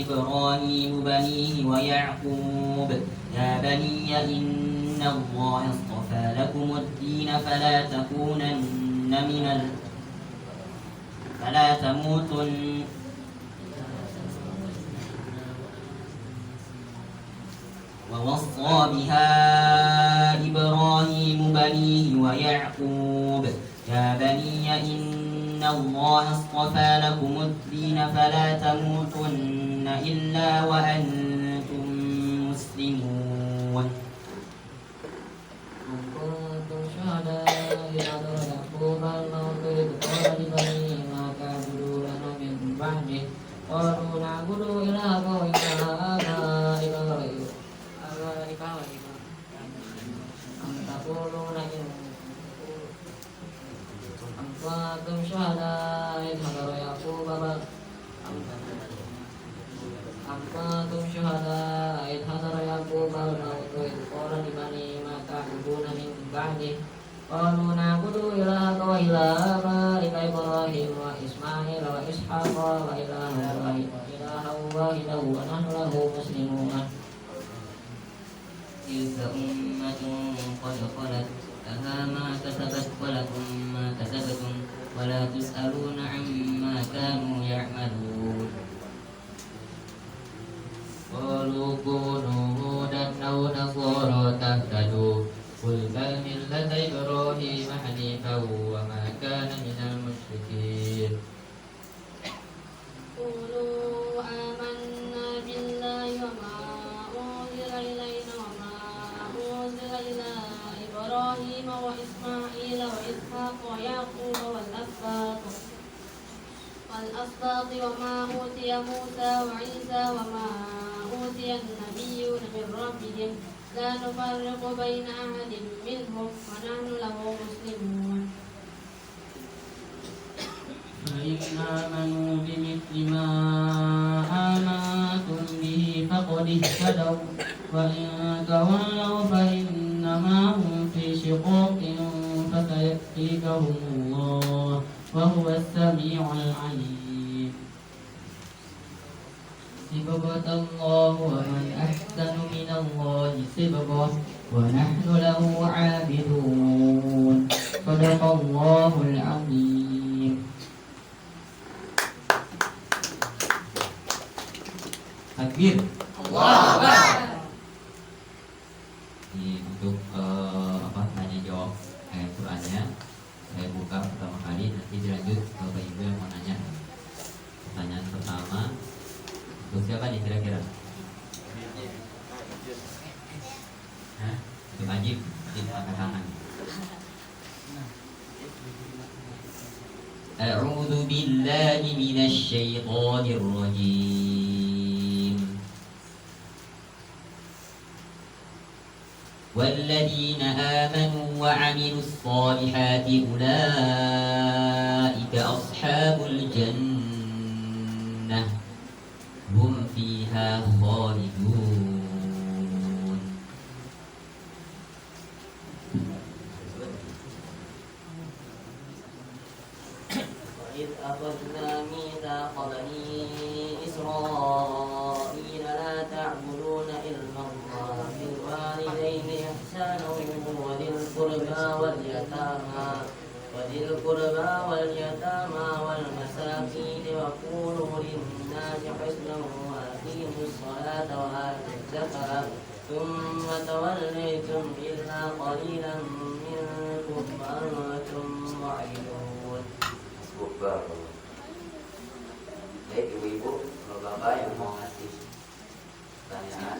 إبراهيم بنيه ويعقوب يا بني إن الله اصطفى لكم الدين فلا تموتن ووصى بها إبراهيم بنيه ويعقوب يا بني إن الله اصطفى لكم الدين فلا تموتن إلا وأنتم مسلمون كنتم شهداء إذ حضر يعقوب الموت إذ قال لبنيه ما تعبدون من بعده قالوا نعبد إلهك وإله آبائك وإبراهيم أم تقولون أم كنتم شهداء إذ حضر يعقوب الموت إذ قال لبنيه ما تعبدون من بعده قالوا نعبد إلهك وإله آبائك إبراهيم وإسماعيل وإسحاق وإلها واحدا ونحن له مسلمون تلك أمة قد خلت لها ما كسبت ولكم ما كسبتم ولا تسألون عما كانوا يعملون قالوا كونوا هودا أو نصارى تهتدوا قل بل ملة إبراهيم حنيفا وما كان من المشركين قولوا الأسباط وما أوتي موسى وعيسى وما أوتي النبيون من ربهم لا نفرق بين أحد منهم ونحن له مسلمون فإن آمنوا بمثل ما آمنتم به فقد اهتدوا وإن تولوا فإنما هم في شقاق فسيكفيكهم الله وهو السميع العليم صبغة الله ومن أحسن من الله صبغة ونحن له عابدون صدق الله العظيم. Takbir. Allahu Akbar. Untuk tanya jawab ayat Qur'annya saya buka pertama kali, nanti dilanjut ke Bapak Ibu yang mau nanya. Pertanyaan pertama untuk siapa nih kira-kira? Hah? Untuk Ajib, angkat tangan. A'udzu billahi minasy syaithanir rajim. والذين آمنوا وعملوا الصالحات أولئك أصحاب الجنة هم فيها خالدون. وإذ أخذنا ميثاق بني إسرائيل لا تعبدون إلا الله بالوالدين إحسانا وذي القربى واليتامى والمساكين وقولوا للناس حسنا وأقيموا الصلاة وآتوا الزكاة ثم توليتم إلا قليلا منكم وأنتم معرضون. Baik ibu-ibu, bapak yang mau ngasih pertanyaan,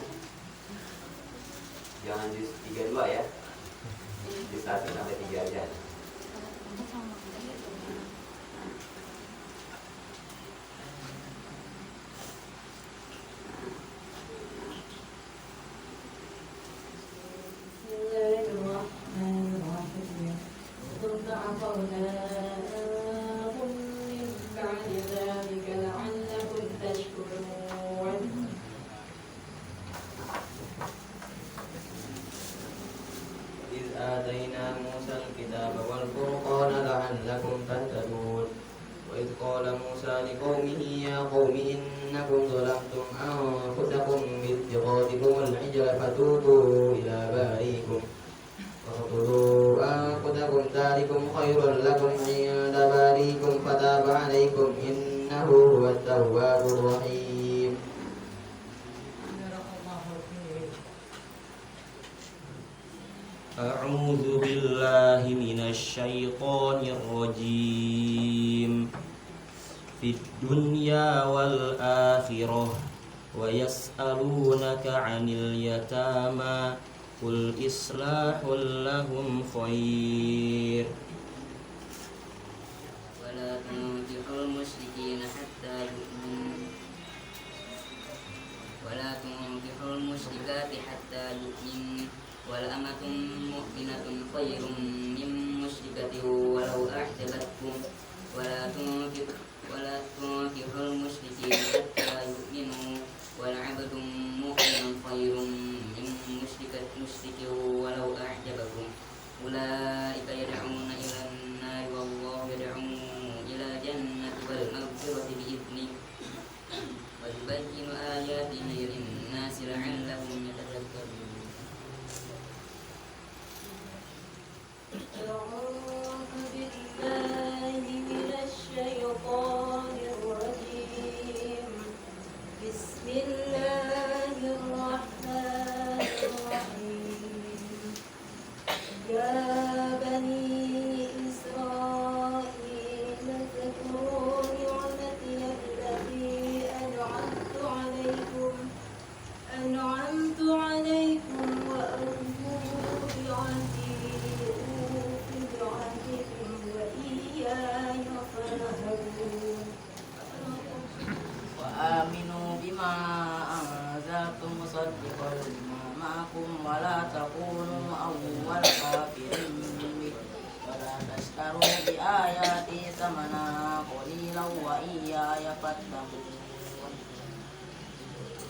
jangan jus 32 ya, jus 1 sampai 3 aja. آتينا موسى الكتاب والفرقان لعلكم تهتدون. وإذ قال موسى لقومه يا قوم إنكم ظلمتم أنفسكم باتخاذكم العجل فتوبوا إلى بارئكم فاقتلوا أنفسكم ذلكم خير لكم عند بارئكم فتاب عليكم إنه هو التواب الرحيم. أعوذ بالله من الشيطان الرجيم. في الدنيا والآخرة ويسألونك عن اليتامى قل إصلاح لهم خير ولا تنكحوا المشركين حتى يؤمنوا ولا تنكحوا المشركات حتى يؤمنوا ولأمة مؤمنة خير من مشركة ولو أعجبتكم ولا تنكحوا المشركين حتى يؤمنوا ولعبد مؤمن خير من مشرك ولو أعجبكم أولئك يدعون إلى النار والله يدعو إلى الجنة والمغفرة بإذنه ويبين آياته للناس لعلهم يتذكرون. أعوذ بالله وإياي فاتقون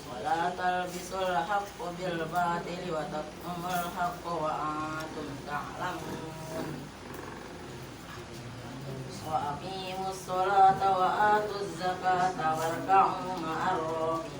ولا تلبسوا الحق بالباطل وتكتموا الحق وأنتم تعلمون وأقيموا الصلاة وآتوا الزكاة واركعوا مع الراكعين.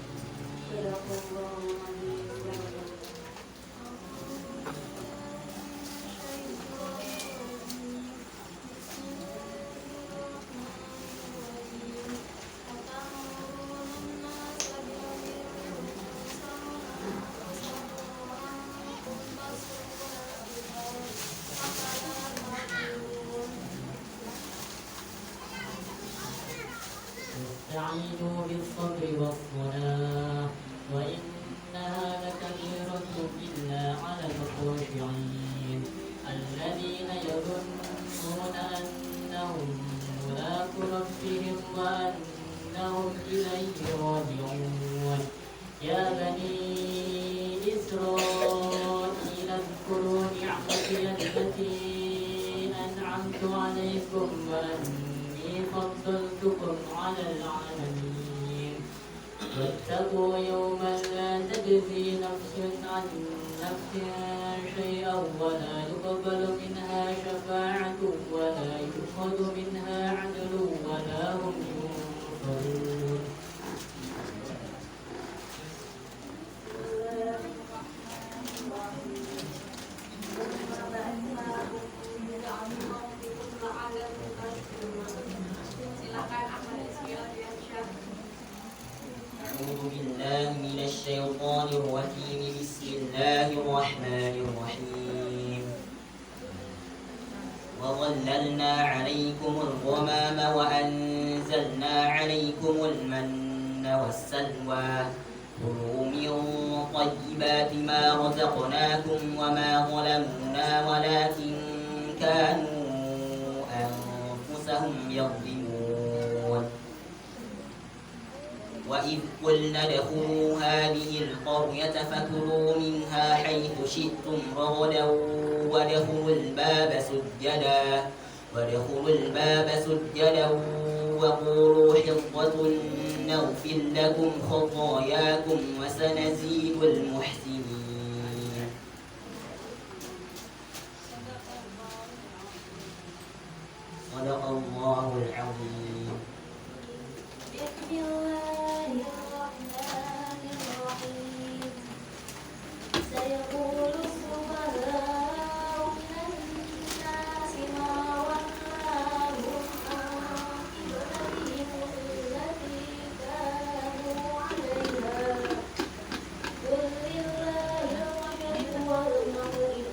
استعينوا بالصبر والصلاة وإنها لكبيرة إلا على الخاشعين الذين يظنون أنهم ملاقو ربهم وأنهم إليه راجعون. يا بني إسرائيل اذكروا نعمتي التي أنعمت عليكم وأني فضلتكم على العالمين. واتقوا يوما لا تجزي نفس عن نفس شيئا ولا يقبل منها شفاعة ولا يؤخذ منها عدل ولا هم ينصرون. أعوذ بالله من الشيطان الرجيم. بسم الله الرحمن الرحيم. وظللنا عليكم الغمام وأنزلنا عليكم المن والسلوى كلوا من طيبات ما رزقناكم وما ظلمونا ولكن كانوا أنفسهم يظلمون. وإذ قلنا ادخلوا هذه القرية فكلوا منها حيث شئتم رغدا وادخلوا الباب سجدا وقولوا حطة نغفر لكم خطاياكم وسنزيد المحسنين. صدق الله العظيم. بسم الله الرحمن الرحيم. سيقول السفهاء من الناس ما ولاهم عن قبلتهم التي كانوا عليها قل لله المشرق والمغرب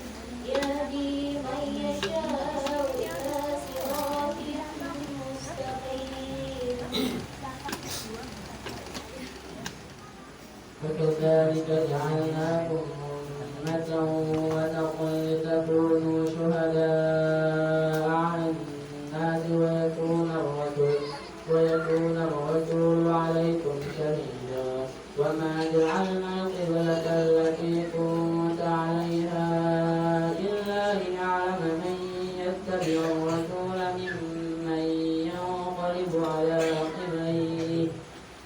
يهدي من يشاء إلى صراط مستقيم. وكذلك جعلناكم أمة وسطا لتكونوا شهداء على الناس ويكون الرسول عليكم شهيدا. وما جعلنا القبلة التي كنت عليها إلا لنعلم من يتبع الرسول ممن ينقلب على عقبيه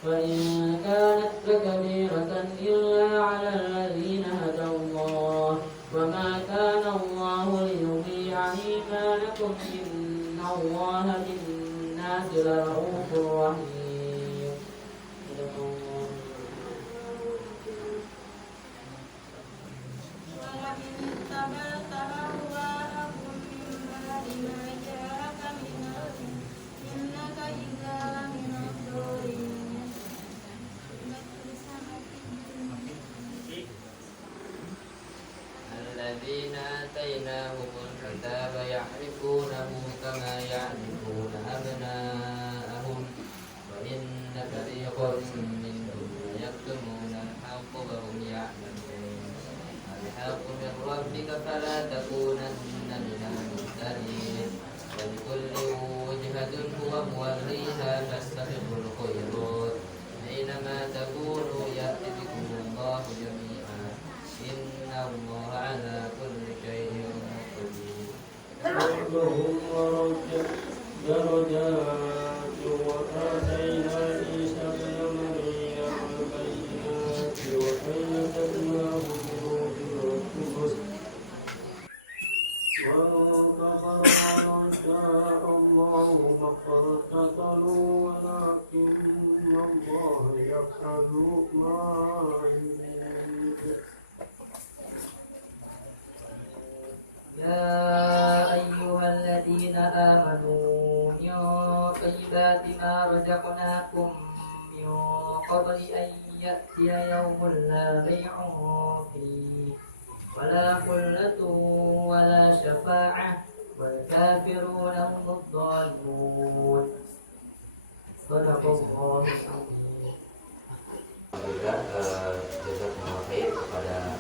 وإن كانت لكبيرة إلا على الذين هدى الله وما كان الله ليضيع إيمانكم إن الله بالناس لرؤوف رحيم. صدق الله. ولئن اتبعت أهواءهم من بعد ما جاءك من العلم إنك إذا لمن الظالمين. الذين آتيناهم الكتاب يعرفونه كما يعرفون أبناءهم وإن فريقا منهم ليكتمون الحق وهم يعلمون. الحق من ربك فلا تكونن من الممترين. ولكل وجهة هو موليها فاستبقوا الخيرات أينما تكونوا يأتي بكم الله جميعا إن الله على كل شيء قدير. بطلوا ولكن الله يفعل ما يريد. يا أيها الذين آمنوا من طيبات ما رزقناكم من قبل أن يأتي يوم لا بيع فيه ولا خلة ولا شفاعة والكافرون هم الضالون. صدق الله العظيم. Juga jazakumullah khair kepada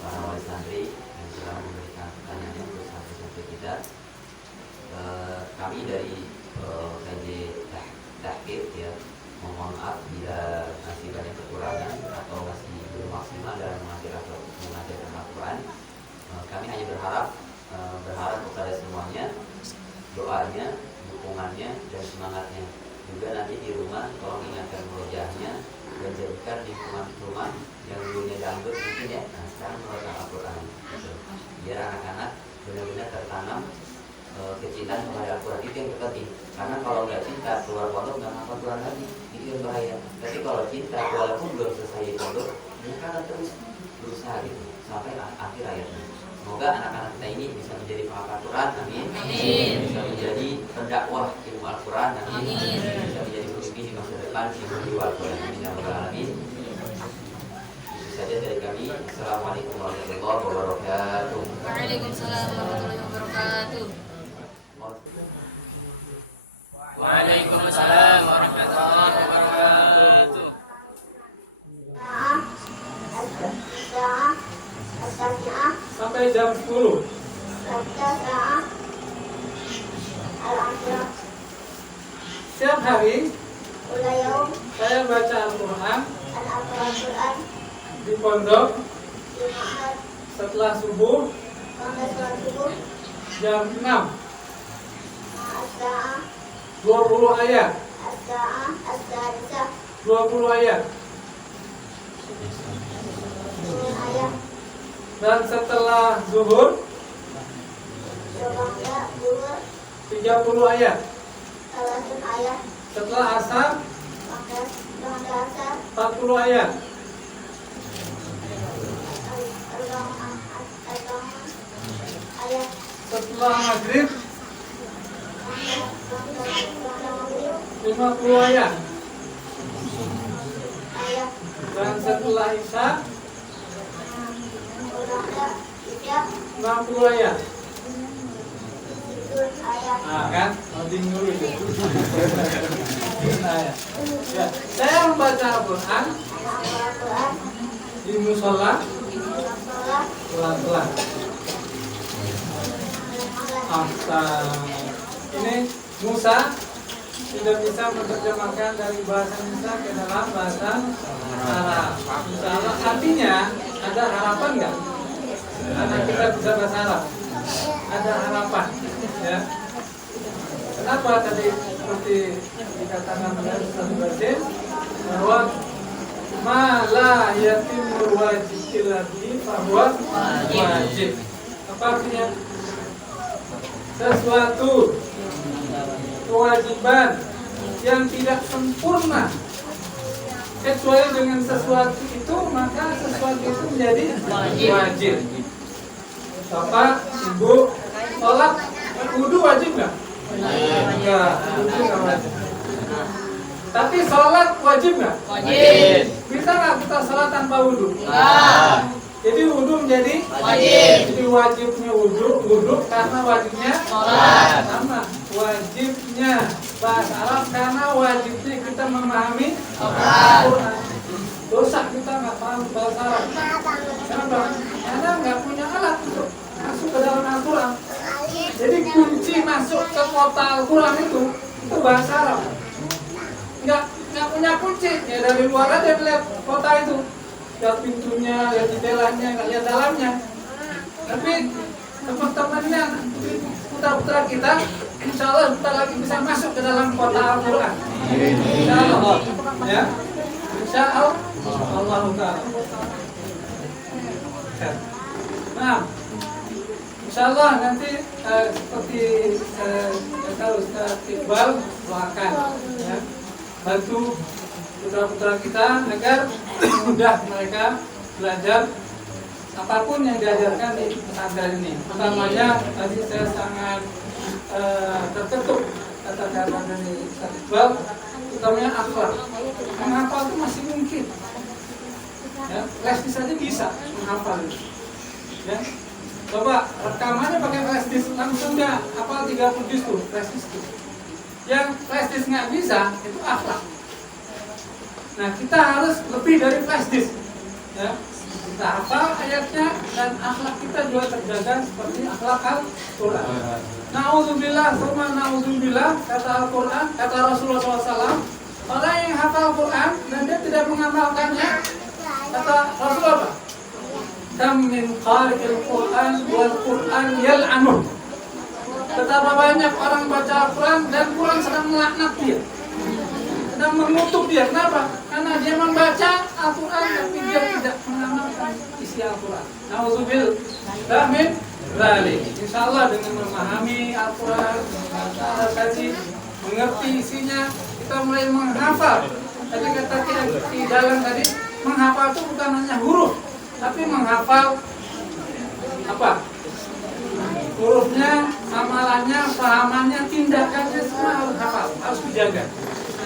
para wali santri yang telah memberikan pertanyaan untuk santri-santri kita. Kami dari KJ Tahqiq ya, mohon maaf bila masih banyak kekurangan atau masih belum maksimal dalam mengajarkan Al-Quran. Kami hanya berharap kepada semuanya doanya, dukungannya dan semangatnya. Juga nanti di rumah tolong ingatkan murojaahnya dan jadikan lingkungan rumah yang dulunya dangdut mungkin ya, nah sekarang merojaah Al-Quran gitu. Biar anak-anak benar-benar tertanam kecintaan kepada Al-Quran. Itu yang terpenting. Karena kalau nggak cinta keluar pondok nggak hafal Quran lagi, itu yang bahaya. Tapi kalau cinta walaupun belum selesai di pondok, mereka akan terus berusaha gitu sampai akhir hayatnya. Semoga anak-anak kita ini bisa menjadi penghafal Quran, amin. Bisa menjadi pendakwah ilmu Al-Quran, amin. Bisa menjadi pemimpin di masa depan yang berjiwa Al-Quran, amin ya rabbal alamin. Itu saja dari kami. Assalamualaikum warahmatullahi wabarakatuh. Waalaikumsalam warahmatullahi wabarakatuh. Waalaikumsalam warahmatullahi wabarakatuh. Sampai jam 10. Setiap hari saya baca Al-Quran di pondok setelah subuh jam 6. 20 ayat. 20 ayat. Dan setelah zuhur 30 ayat. Setelah asar 40 ayat. Setelah maghrib 50 ayat. Dan setelah isya 60 ayat. Nah kan, loading dulu itu. Ya, saya membaca Al-Quran di musola pelan-pelan. Ini Musa tidak bisa menerjemahkan dari bahasa Musa ke dalam bahasa Arab. Insyaallah artinya ada harapan nggak? Karena kita bisa bahasa Arab. Ada harapan, ya. Kenapa tadi seperti dikatakan oleh Ustaz Basim bahwa la yatimul wajib lagi bahwa wajib. Apa artinya? Sesuatu kewajiban yang tidak sempurna kecuali dengan sesuatu itu, maka sesuatu itu menjadi wajib. Bapak, Ibu, sholat wudu wajib nggak? Enggak, wudu nggak wajib. Tapi sholat wajib nggak? Wajib. Bisa nggak kita sholat tanpa wudu? Enggak. Jadi wudu menjadi wajib. Jadi wajibnya wudu karena wajibnya sholat. Sama wajibnya bahasa Arab karena wajibnya kita memahami Al-Quran. Dosa kita nggak paham bahasa Arab. Kenapa? Karena nggak punya alat untuk masuk ke dalam Al-Quran. Jadi kunci masuk ke kota Al-Quran itu bahasa Arab. Nggak punya kunci. Ya dari luar aja lihat kota itu. Lihat pintunya, lihat jendelanya, nggak lihat dalamnya. Tapi teman-temannya, putra-putra kita, insya Allah bentar lagi bisa masuk ke dalam kota Al-Quran. Insya Allah, ya. Insya Allah, Allah Ta'ala. Nah, insya Allah nanti seperti kata Ustaz Iqbal, doakan ya, bantu putra-putra kita agar mudah mereka belajar apapun yang diajarkan di pesantren ini. Utamanya tadi saya sangat terketuk kata-kata dari Ustaz Iqbal, utamanya akhlak. Menghafal itu masih mungkin. Ya, flash disk saja bisa menghafal. Ya. Coba rekamannya pakai flash disk langsung nggak hafal 30 juz tuh flash disk tuh. Yang flash disk nggak bisa itu akhlak. Nah kita harus lebih dari flash disk. Ya. Kita hafal ayatnya dan akhlak kita juga terjaga seperti akhlak Al-Quran. Na'udzubillah, summa na'udzubillah, kata Al-Quran, kata Rasulullah SAW. Orang yang hafal Al-Quran dan dia tidak mengamalkannya, kata Rasulullah, kam min qari'il Quran wal Quran yal'anuh. Betapa banyak orang baca Al-Quran dan Quran sedang melaknat dia, sedang mengutuk dia. Kenapa? Karena dia membaca Al-Quran tapi dia tidak mengamalkan isi Al-Quran. Na'udzubillah min dzalik. Insyaallah dengan memahami Al-Quran, membaca kaji, mengerti isinya, kita mulai menghafal. Tadi kata di dalam tadi, menghafal itu bukan hanya huruf, tapi menghafal apa? Hurufnya, amalannya, pahamannya, tindakannya semua harus hafal, harus dijaga.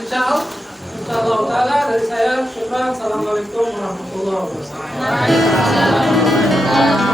Insyaallah taala dari saya, syukran. Assalamualaikum warahmatullahi wabarakatuh.